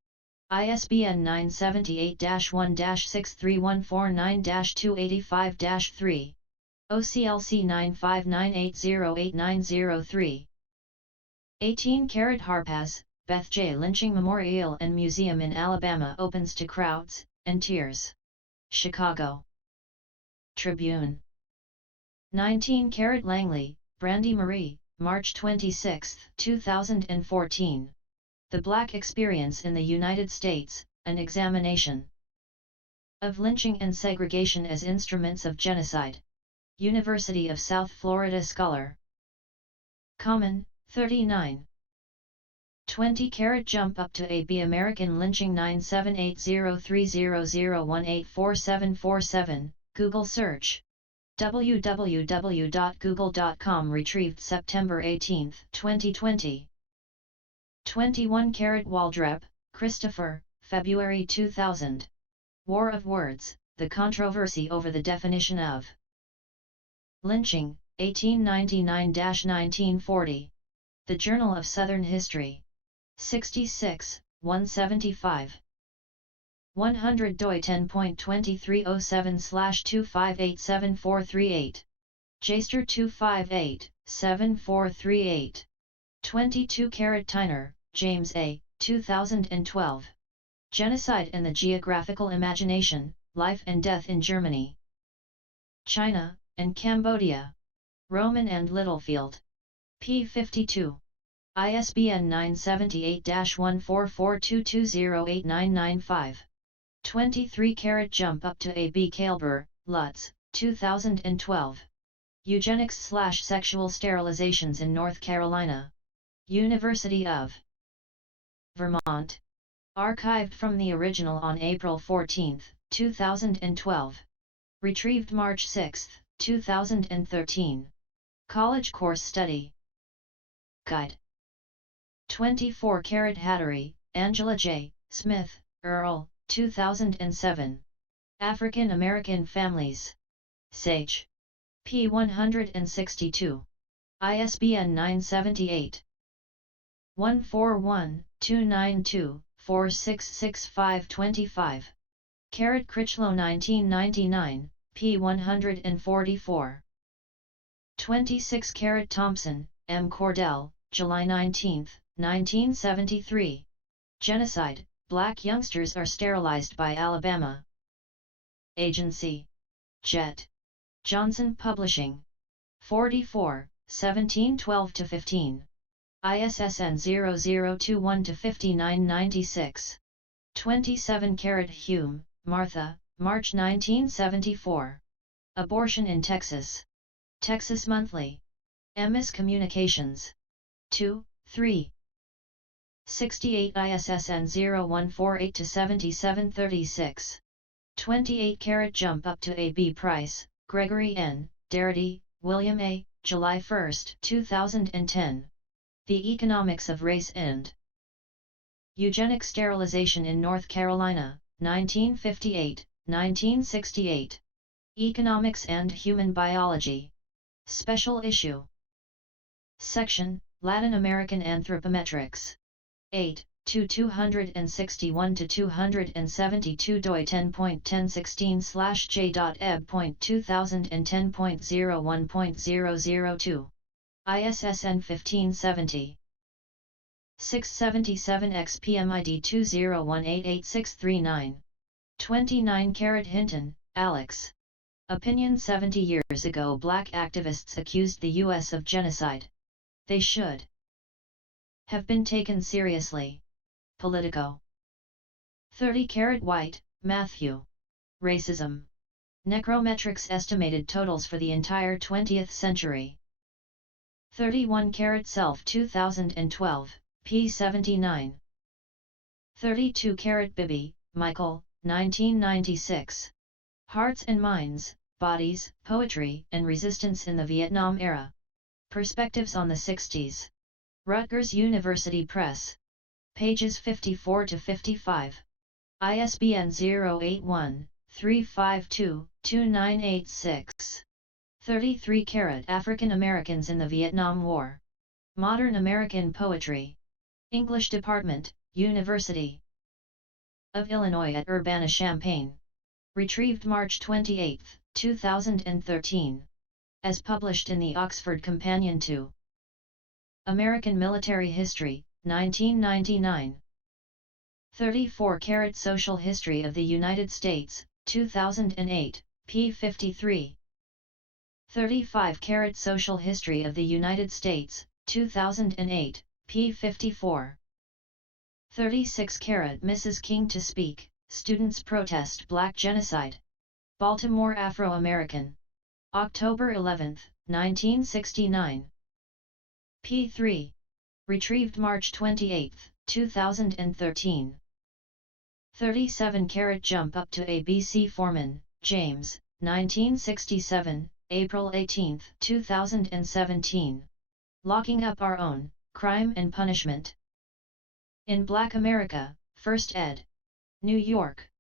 ISBN 978-1-63149-285-3. OCLC 959808903. 18 carat Harpaz, Beth J. Lynching Memorial and Museum in Alabama opens to crowds and tears. Chicago Tribune. 19 carat Langley, Brandy Marie, March 26, 2014. The Black Experience in the United States, An Examination of Lynching and Segregation as Instruments of Genocide. University of South Florida Scholar. Common, 39. 20 carat jump up to AB American Lynching 9780300184747, Google search. www.google.com retrieved September 18, 2020. 21 carat Waldrep, Christopher, February 2000. War of Words, The Controversy Over the Definition of Lynching, 1899-1940. The Journal of Southern History. 66, 175. 100 doi 10.2307/25874438. Jaster 258, 7438. 22 carat Tyner, James A., 2012. Genocide and the Geographical Imagination, Life and Death in Germany, China, and Cambodia. Roman and Littlefield. p. 52. ISBN 978-14422089995. 23 carat jump up to A.B. Kalber, Lutz, 2012. Eugenics/Sexual Sterilizations in North Carolina. University of Vermont. Archived from the original on April 14, 2012. Retrieved March 6, 2013. College Course Study Guide. 24 carat Hattery, Angela J. Smith, Earl, 2007. African American Families. Sage. p. 162. ISBN 978. 141-292-4666525. Critchlow 1999, p. 144. 26 Thompson, M. Cordell, July 19, 1973. Genocide, Black Youngsters Are Sterilized by Alabama. Agency. Jet. Johnson Publishing. 44, 1712-15. ISSN 0021-5996. 27 Hume, Martha, March 1974. Abortion in Texas. Texas Monthly. MS Communications. 2, 3. 68 ISSN 0148-7736. 28 Jump Up to A.B. Price, Gregory N., Darity, William A., July 1, 2010. The Economics of Race and Eugenic Sterilization in North Carolina, 1958, 1968. Economics and Human Biology. Special Issue. Section, Latin American Anthropometrics. 8, 261-272 doi 10.1016/j.eb.2010.01.002. ISSN 1570. 677 XPMID 201888639. 29 Hinton, Alex. Opinion 70 years ago Black activists accused the U.S. of genocide. They should have been taken seriously. Politico. 30 White, Matthew. Racism. Necrometrics estimated totals for the entire 20th century. 31 Self 2012, p. 79. 32 Bibby, Michael, 1996. Hearts and Minds, Bodies, Poetry and Resistance in the Vietnam Era. Perspectives on the 60s. Rutgers University Press. Pages 54-55. ISBN 081-352-2986. 33 African Americans in the Vietnam War. Modern American Poetry. English Department, University of Illinois at Urbana-Champaign. Retrieved March 28, 2013. As published in the Oxford Companion to American Military History, 1999. 34 Social History of the United States, 2008, p. 53. 35 Social History of the United States, 2008, p. 54. 36 Mrs. King to Speak, Students Protest Black Genocide. Baltimore Afro-American. October 11, 1969. p. 3. Retrieved March 28, 2013. 37 Jump Up to ABC Foreman, James, 1967, April 18, 2017. Locking Up Our Own, Crime and Punishment. In Black America, 1st ed. New York.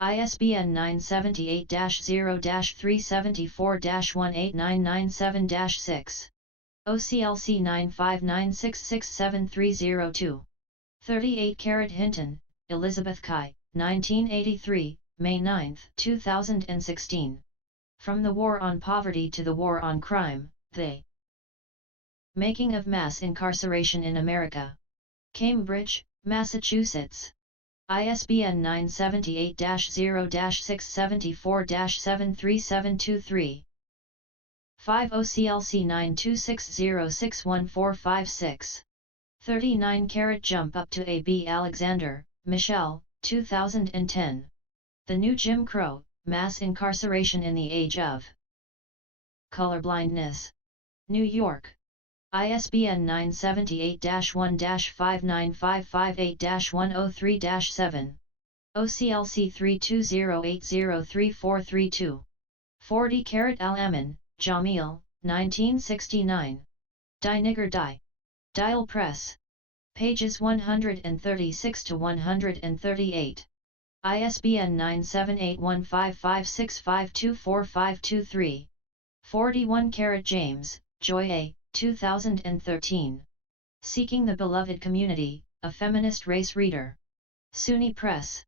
ISBN 978-0-374-18997-6. OCLC 959667302. 38 Hinton, Elizabeth Kai, 1983, May 9, 2016. From the War on Poverty to the War on Crime, The Making of Mass Incarceration in America. Cambridge, Massachusetts. ISBN 978-0-674-73723. 5 OCLC 9260614556. 39 Jump Up to A.B. Alexander, Michelle, 2010. The New Jim Crow, Mass Incarceration in the Age of Colorblindness. New York. ISBN 978-1-59558-103-7. OCLC 320803432. 40 Al-Amin, Jamil, 1969. Die Nigger Die. Dial Press. Pages 136 to 138. ISBN 9781556524523. 41 James, Joy A., 2013. Seeking the Beloved Community, A Feminist Race Reader. SUNY Press.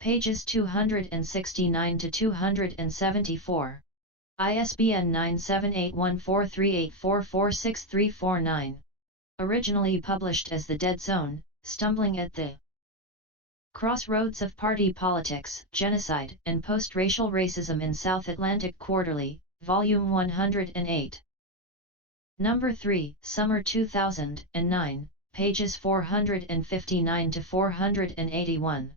Pages 269 to 274. ISBN 9781438446349. Originally published as The Dead Zone, Stumbling at the Crossroads of Party Politics, Genocide and Post-Racial Racism in South Atlantic Quarterly, Volume 108. Number 3, Summer 2009, pages 459 to 481.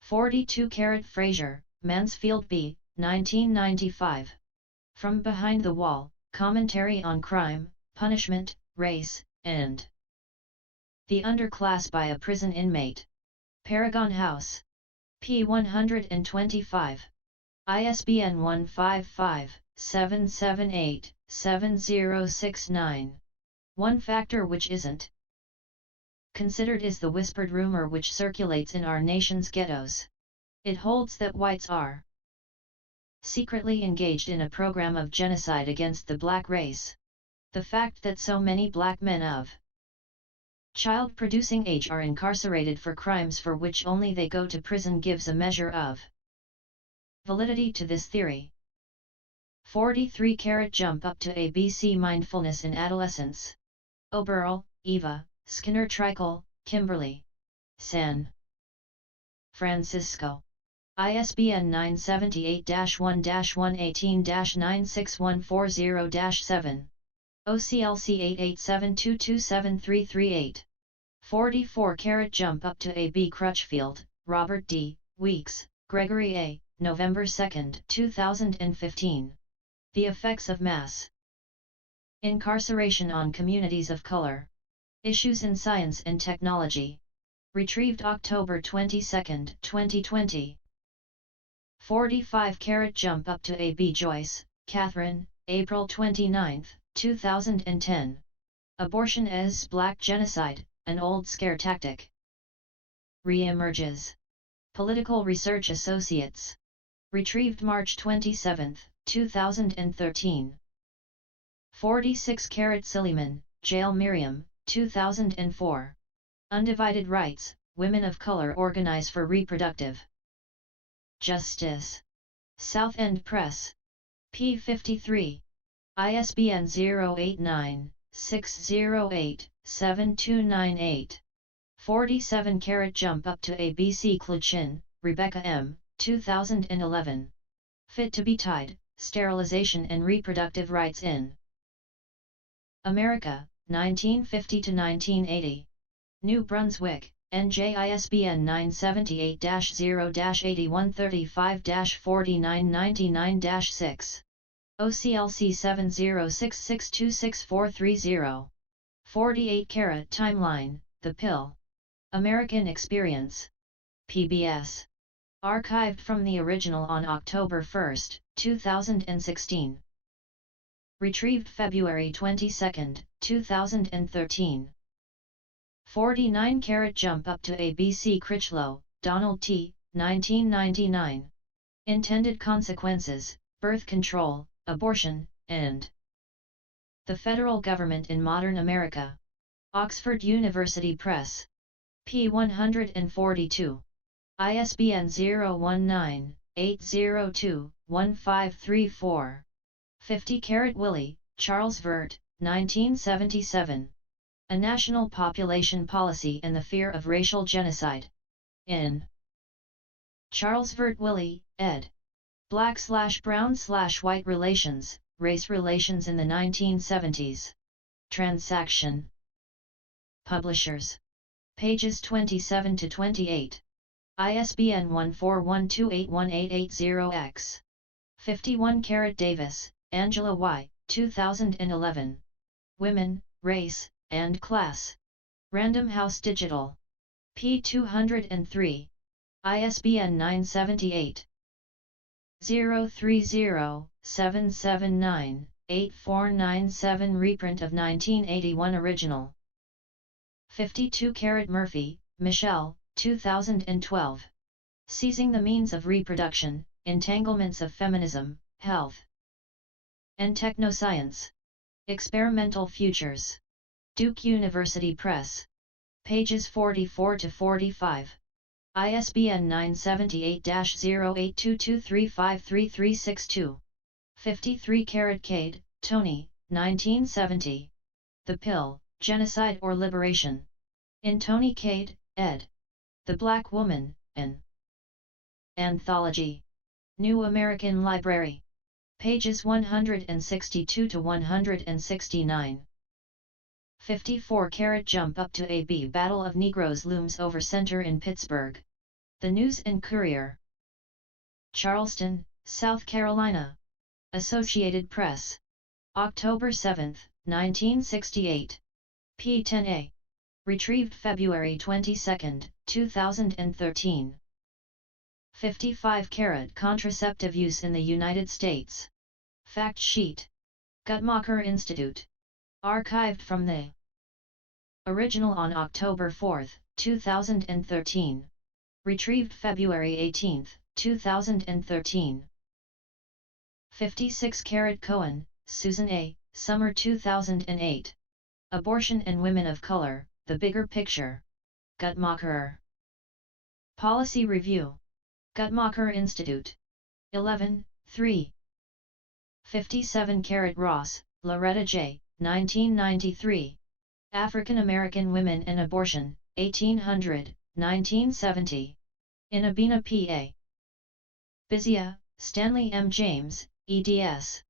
42 Fraser, Mansfield B., 1995. From Behind the Wall, Commentary on Crime, Punishment, Race, and the Underclass by a Prison Inmate. Paragon House. p. 125. ISBN 155-778-7069. One factor which isn't considered is the whispered rumor which circulates in our nation's ghettos. It holds that whites are secretly engaged in a program of genocide against the black race. The fact that so many black men of child-producing age are incarcerated for crimes for which only they go to prison gives a measure of validity to this theory. 43 Jump up to ABC Mindfulness in Adolescence. O'Burl, Eva, Skinner Trickle, Kimberly. San Francisco. ISBN 978-1-118-96140-7. OCLC 8872273338. 44 Jump up to A.B. Crutchfield, Robert D., Weeks, Gregory A., November 2, 2015. The Effects of Mass Incarceration on Communities of Color. Issues in Science and Technology. Retrieved October 22, 2020. 45 Jump up to A.B. Joyce, Catherine, April 29, 2010. Abortion as Black Genocide, an Old Scare Tactic. Re-emerges. Political Research Associates. Retrieved March 27, 2013. 46 Silliman, Jail Miriam, 2004. Undivided Rights, Women of Color Organize for Reproductive Justice. South End Press. p. 53. ISBN 089-608-7298. 47 Jump up to ABC Kluchin, Rebecca M., 2011. Fit to be Tied, Sterilization and Reproductive Rights in America, 1950–1980. New Brunswick, NJISBN 978-0-8135-4999-6. OCLC 7066266430. 48 Timeline, The Pill. American Experience. PBS. Archived from the original on October 1, 2016. Retrieved February 22, 2013. 49 Jump up to ABC Critchlow, Donald T., 1999. Intended Consequences, Birth Control, Abortion, and the Federal Government in Modern America. Oxford University Press. p. 142. ISBN 019-802-1534. 50 Willie, Charles Vert, 1977. A National Population Policy and the Fear of Racial Genocide. In Charles Vert Willie, ed. Black/Brown/White Relations, Race Relations in the 1970s. Transaction. Publishers. Pages 27 to 28. ISBN 1412818880-X. 51 Davis, Angela Y., 2011. Women, Race, and Class. Random House Digital. p. 203. ISBN 978 030-779-8497. Reprint of 1981 original. 52 Murphy, Michelle, 2012. Seizing the Means of Reproduction, Entanglements of Feminism, Health, and Technoscience. Experimental Futures. Duke University Press. Pages 44 to 45. ISBN 978-0822353362. 53 Cade, Tony, 1970. The Pill, Genocide or Liberation. In Tony Cade, ed. The Black Woman, an Anthology. New American Library. Pages 162 to 169. 54 Jump Up to AB Battle of Negroes Looms Over Center in Pittsburgh. The News and Courier. Charleston, South Carolina. Associated Press. October 7, 1968. p. 10a. Retrieved February 22, 2013. 55 Contraceptive Use in the United States. Fact Sheet. Guttmacher Institute. Archived from the original on October 4, 2013. Retrieved February 18, 2013. 56 Cohen, Susan A., Summer 2008. Abortion and Women of Color, The Bigger Picture. Guttmacher. Policy Review. Guttmacher Institute. 11, 3. 57 Ross, Loretta J., 1993. African American Women and Abortion, 1800, 1970. In Abena, PA. Bizia, Stanley M. James, eds.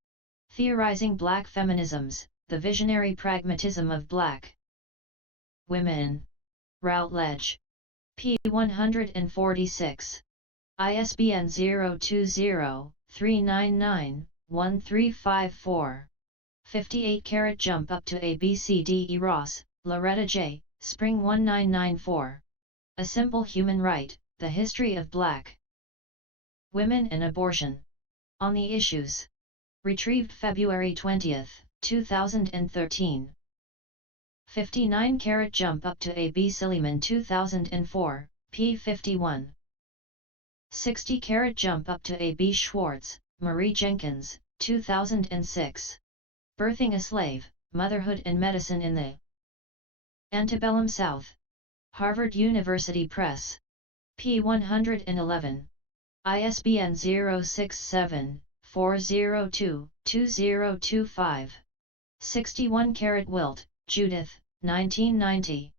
Theorizing Black Feminisms, The Visionary Pragmatism of Black Women. Routledge. p. 146. ISBN 020-399-1354. 58 Jump Up to ABCDE Ross, Loretta J., Spring 1994. A Simple Human Right, The History of Black Women and Abortion. On the Issues. Retrieved February 20, 2013. 59 Jump Up to A.B. Silliman 2004, p. 51. 60 Jump Up to A.B. Schwartz, Marie Jenkins, 2006. Birthing a Slave, Motherhood and Medicine in the Antebellum South. Harvard University Press. p. 111. ISBN 067-402-2025. 61 Wilt, Judith, 1990.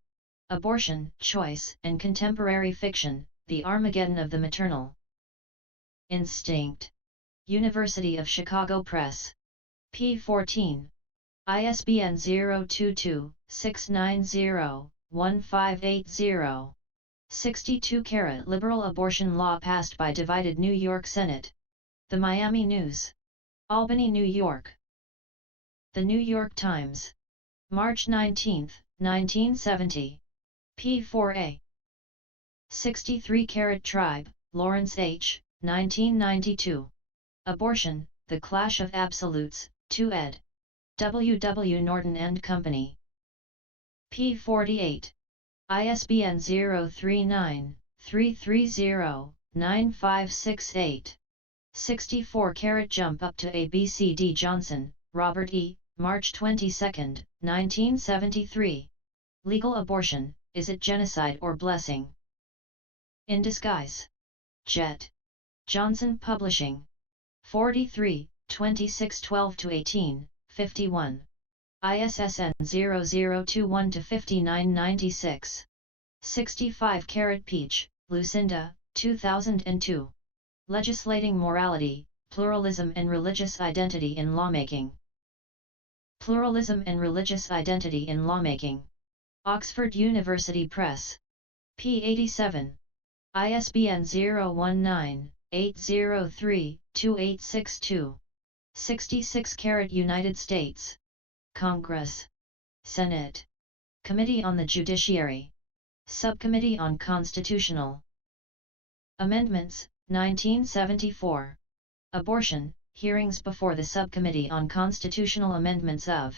Abortion, Choice and Contemporary Fiction, The Armageddon of the Maternal Instinct. University of Chicago Press. p. 14. ISBN 022-690-1580. 62 Liberal abortion law passed by divided New York Senate. The Miami News. Albany, New York. The New York Times. March 19, 1970. p. 4a. 63 Tribe, Lawrence H., 1992. Abortion, The Clash of Absolutes, 2 ed. W. W. Norton and Company. p. 48. ISBN 039-330-9568. 64 Jump Up to ABCD Johnson, Robert E., March 22, 1973. Legal Abortion, Is It Genocide or Blessing? In Disguise. Jet. Johnson Publishing. 43, 2612-18, 51. ISSN 0021-5996. 65 Peach, Lucinda, 2002. Legislating Morality, Pluralism and Religious Identity in Lawmaking. Pluralism and Religious Identity in Lawmaking. Oxford University Press. p. 87. ISBN 019-803-2862. 66 United States Congress. Senate. Committee on the Judiciary. Subcommittee on Constitutional Amendments, 1974. Abortion, Hearings before the Subcommittee on Constitutional Amendments of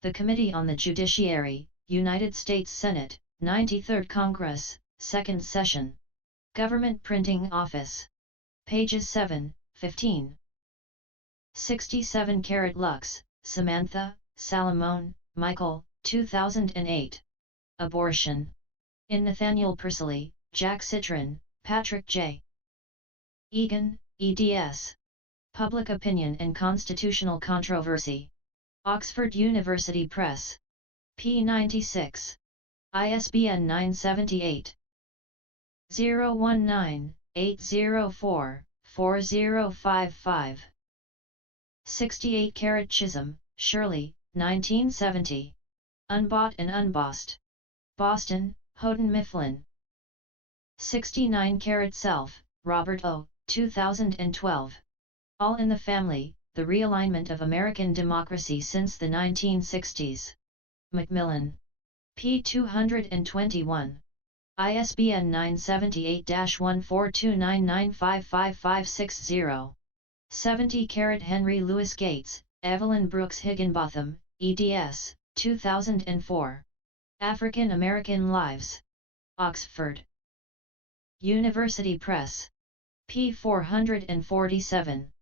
the Committee on the Judiciary, United States Senate, 93rd Congress, 2nd Session. Government Printing Office. Pages 7, 15. 67 Lux, Samantha, Salamone, Michael, 2008. Abortion. In Nathaniel Pursley, Jack Citron, Patrick J. Egan, eds. Public Opinion and Constitutional Controversy. Oxford University Press. p. 96. ISBN 978. 019-804-4055. 68 Chisholm, Shirley, 1970. Unbought and Unbossed. Boston, Houghton Mifflin. 69 Self, Robert O., 2012. All in the Family, The Realignment of American Democracy Since the 1960s. Macmillan. p. 221. ISBN 978-1429955560. 70 Henry Louis Gates, Evelyn Brooks Higginbotham, eds. 2004. African American Lives. Oxford University Press. p. 447.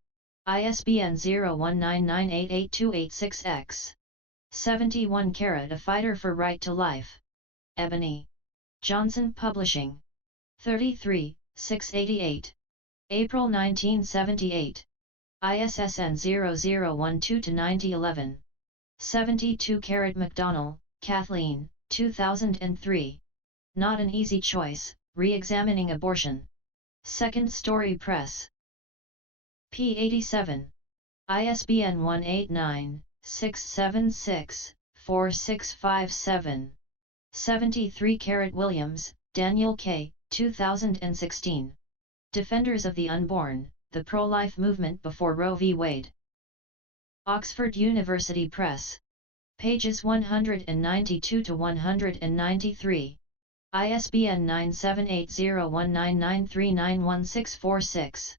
ISBN 0199882886-X. 71 A Fighter for Right to Life. Ebony. Johnson Publishing. 33, 688. April 1978. ISSN 0012-9011. 72 McDonnell, Kathleen, 2003. Not an Easy Choice, Re-examining Abortion. Second Story Press. p. 87. ISBN 189-676-4657. 73 Williams, Daniel K., 2016. Defenders of the Unborn, The Pro-Life Movement Before Roe v. Wade. Oxford University Press. Pages 192-193. ISBN 9780199391646.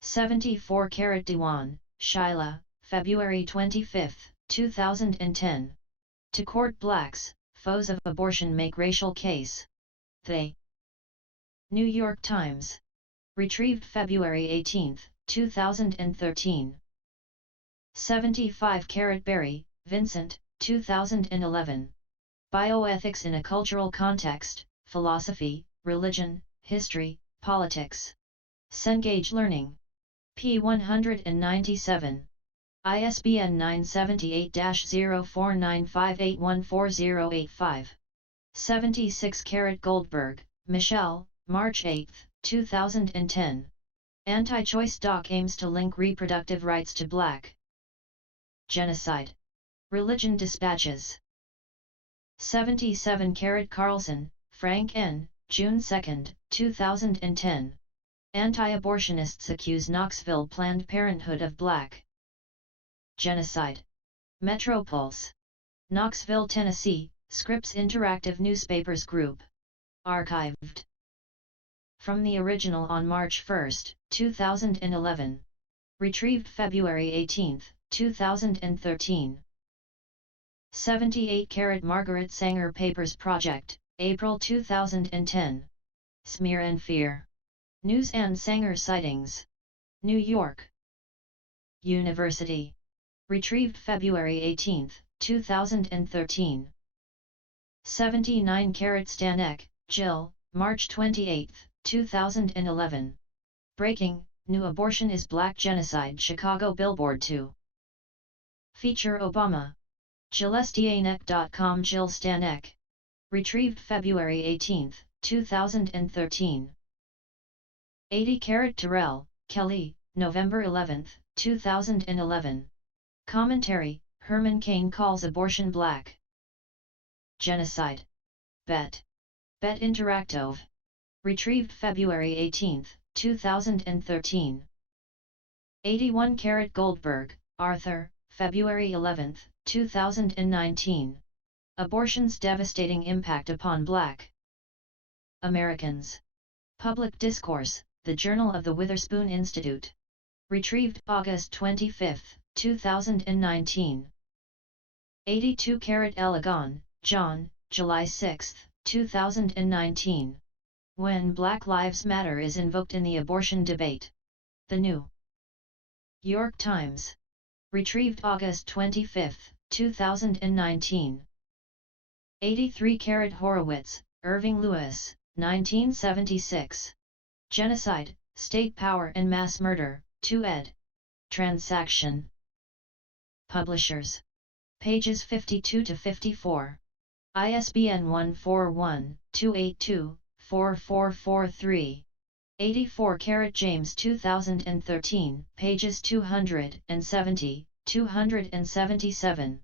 74 Dewan, Shyla, February 25, 2010. To Court Blacks, Foes of Abortion Make Racial Case. They. New York Times. Retrieved February 18, 2013. 75 Berry, Vincent, 2011. Bioethics in a Cultural Context, Philosophy, Religion, History, Politics. Cengage Learning. p. 197. ISBN 978-0495814085. 76 Goldberg, Michelle, March 8, 2010. Anti-choice doc aims to link reproductive rights to Black genocide. Religion Dispatches. 77 Carlson, Frank N., June 2, 2010. Anti-abortionists accuse Knoxville Planned Parenthood of Black genocide. Metropulse. Knoxville, Tennessee, Scripps Interactive Newspapers Group. Archived. From the original on March 1, 2011. Retrieved February 18, 2013. 78 Margaret Sanger Papers Project, April 2010. Smear and Fear. News and Sanger Sightings. New York University. Retrieved February 18, 2013. 79 Stanek, Jill, March 28, 2011. Breaking, New Abortion is Black Genocide. Chicago Billboard 2. Feature Obama. JillStanek.com. Jill Stanek. Retrieved February 18, 2013. 80 Terrell, Kelly, November 11, 2011. Commentary, Herman Cain calls abortion black genocide. Bet. Bet Interactive. Retrieved February 18, 2013. 81 Goldberg, Arthur, February 11, 2019. Abortion's Devastating Impact Upon Black Americans. Public Discourse, The Journal of the Witherspoon Institute. Retrieved August 25, 2019. 82 Elegant, John, July 6, 2019. When Black Lives Matter is invoked in the abortion debate. The New York Times. Retrieved August 25, 2019. 83 Horowitz, Irving Lewis, 1976. Genocide, State Power and Mass Murder, 2 ed. Transaction. Publishers. Pages 52 to 54. ISBN 141-282-4443. 84 James 2013, pages 270, 277.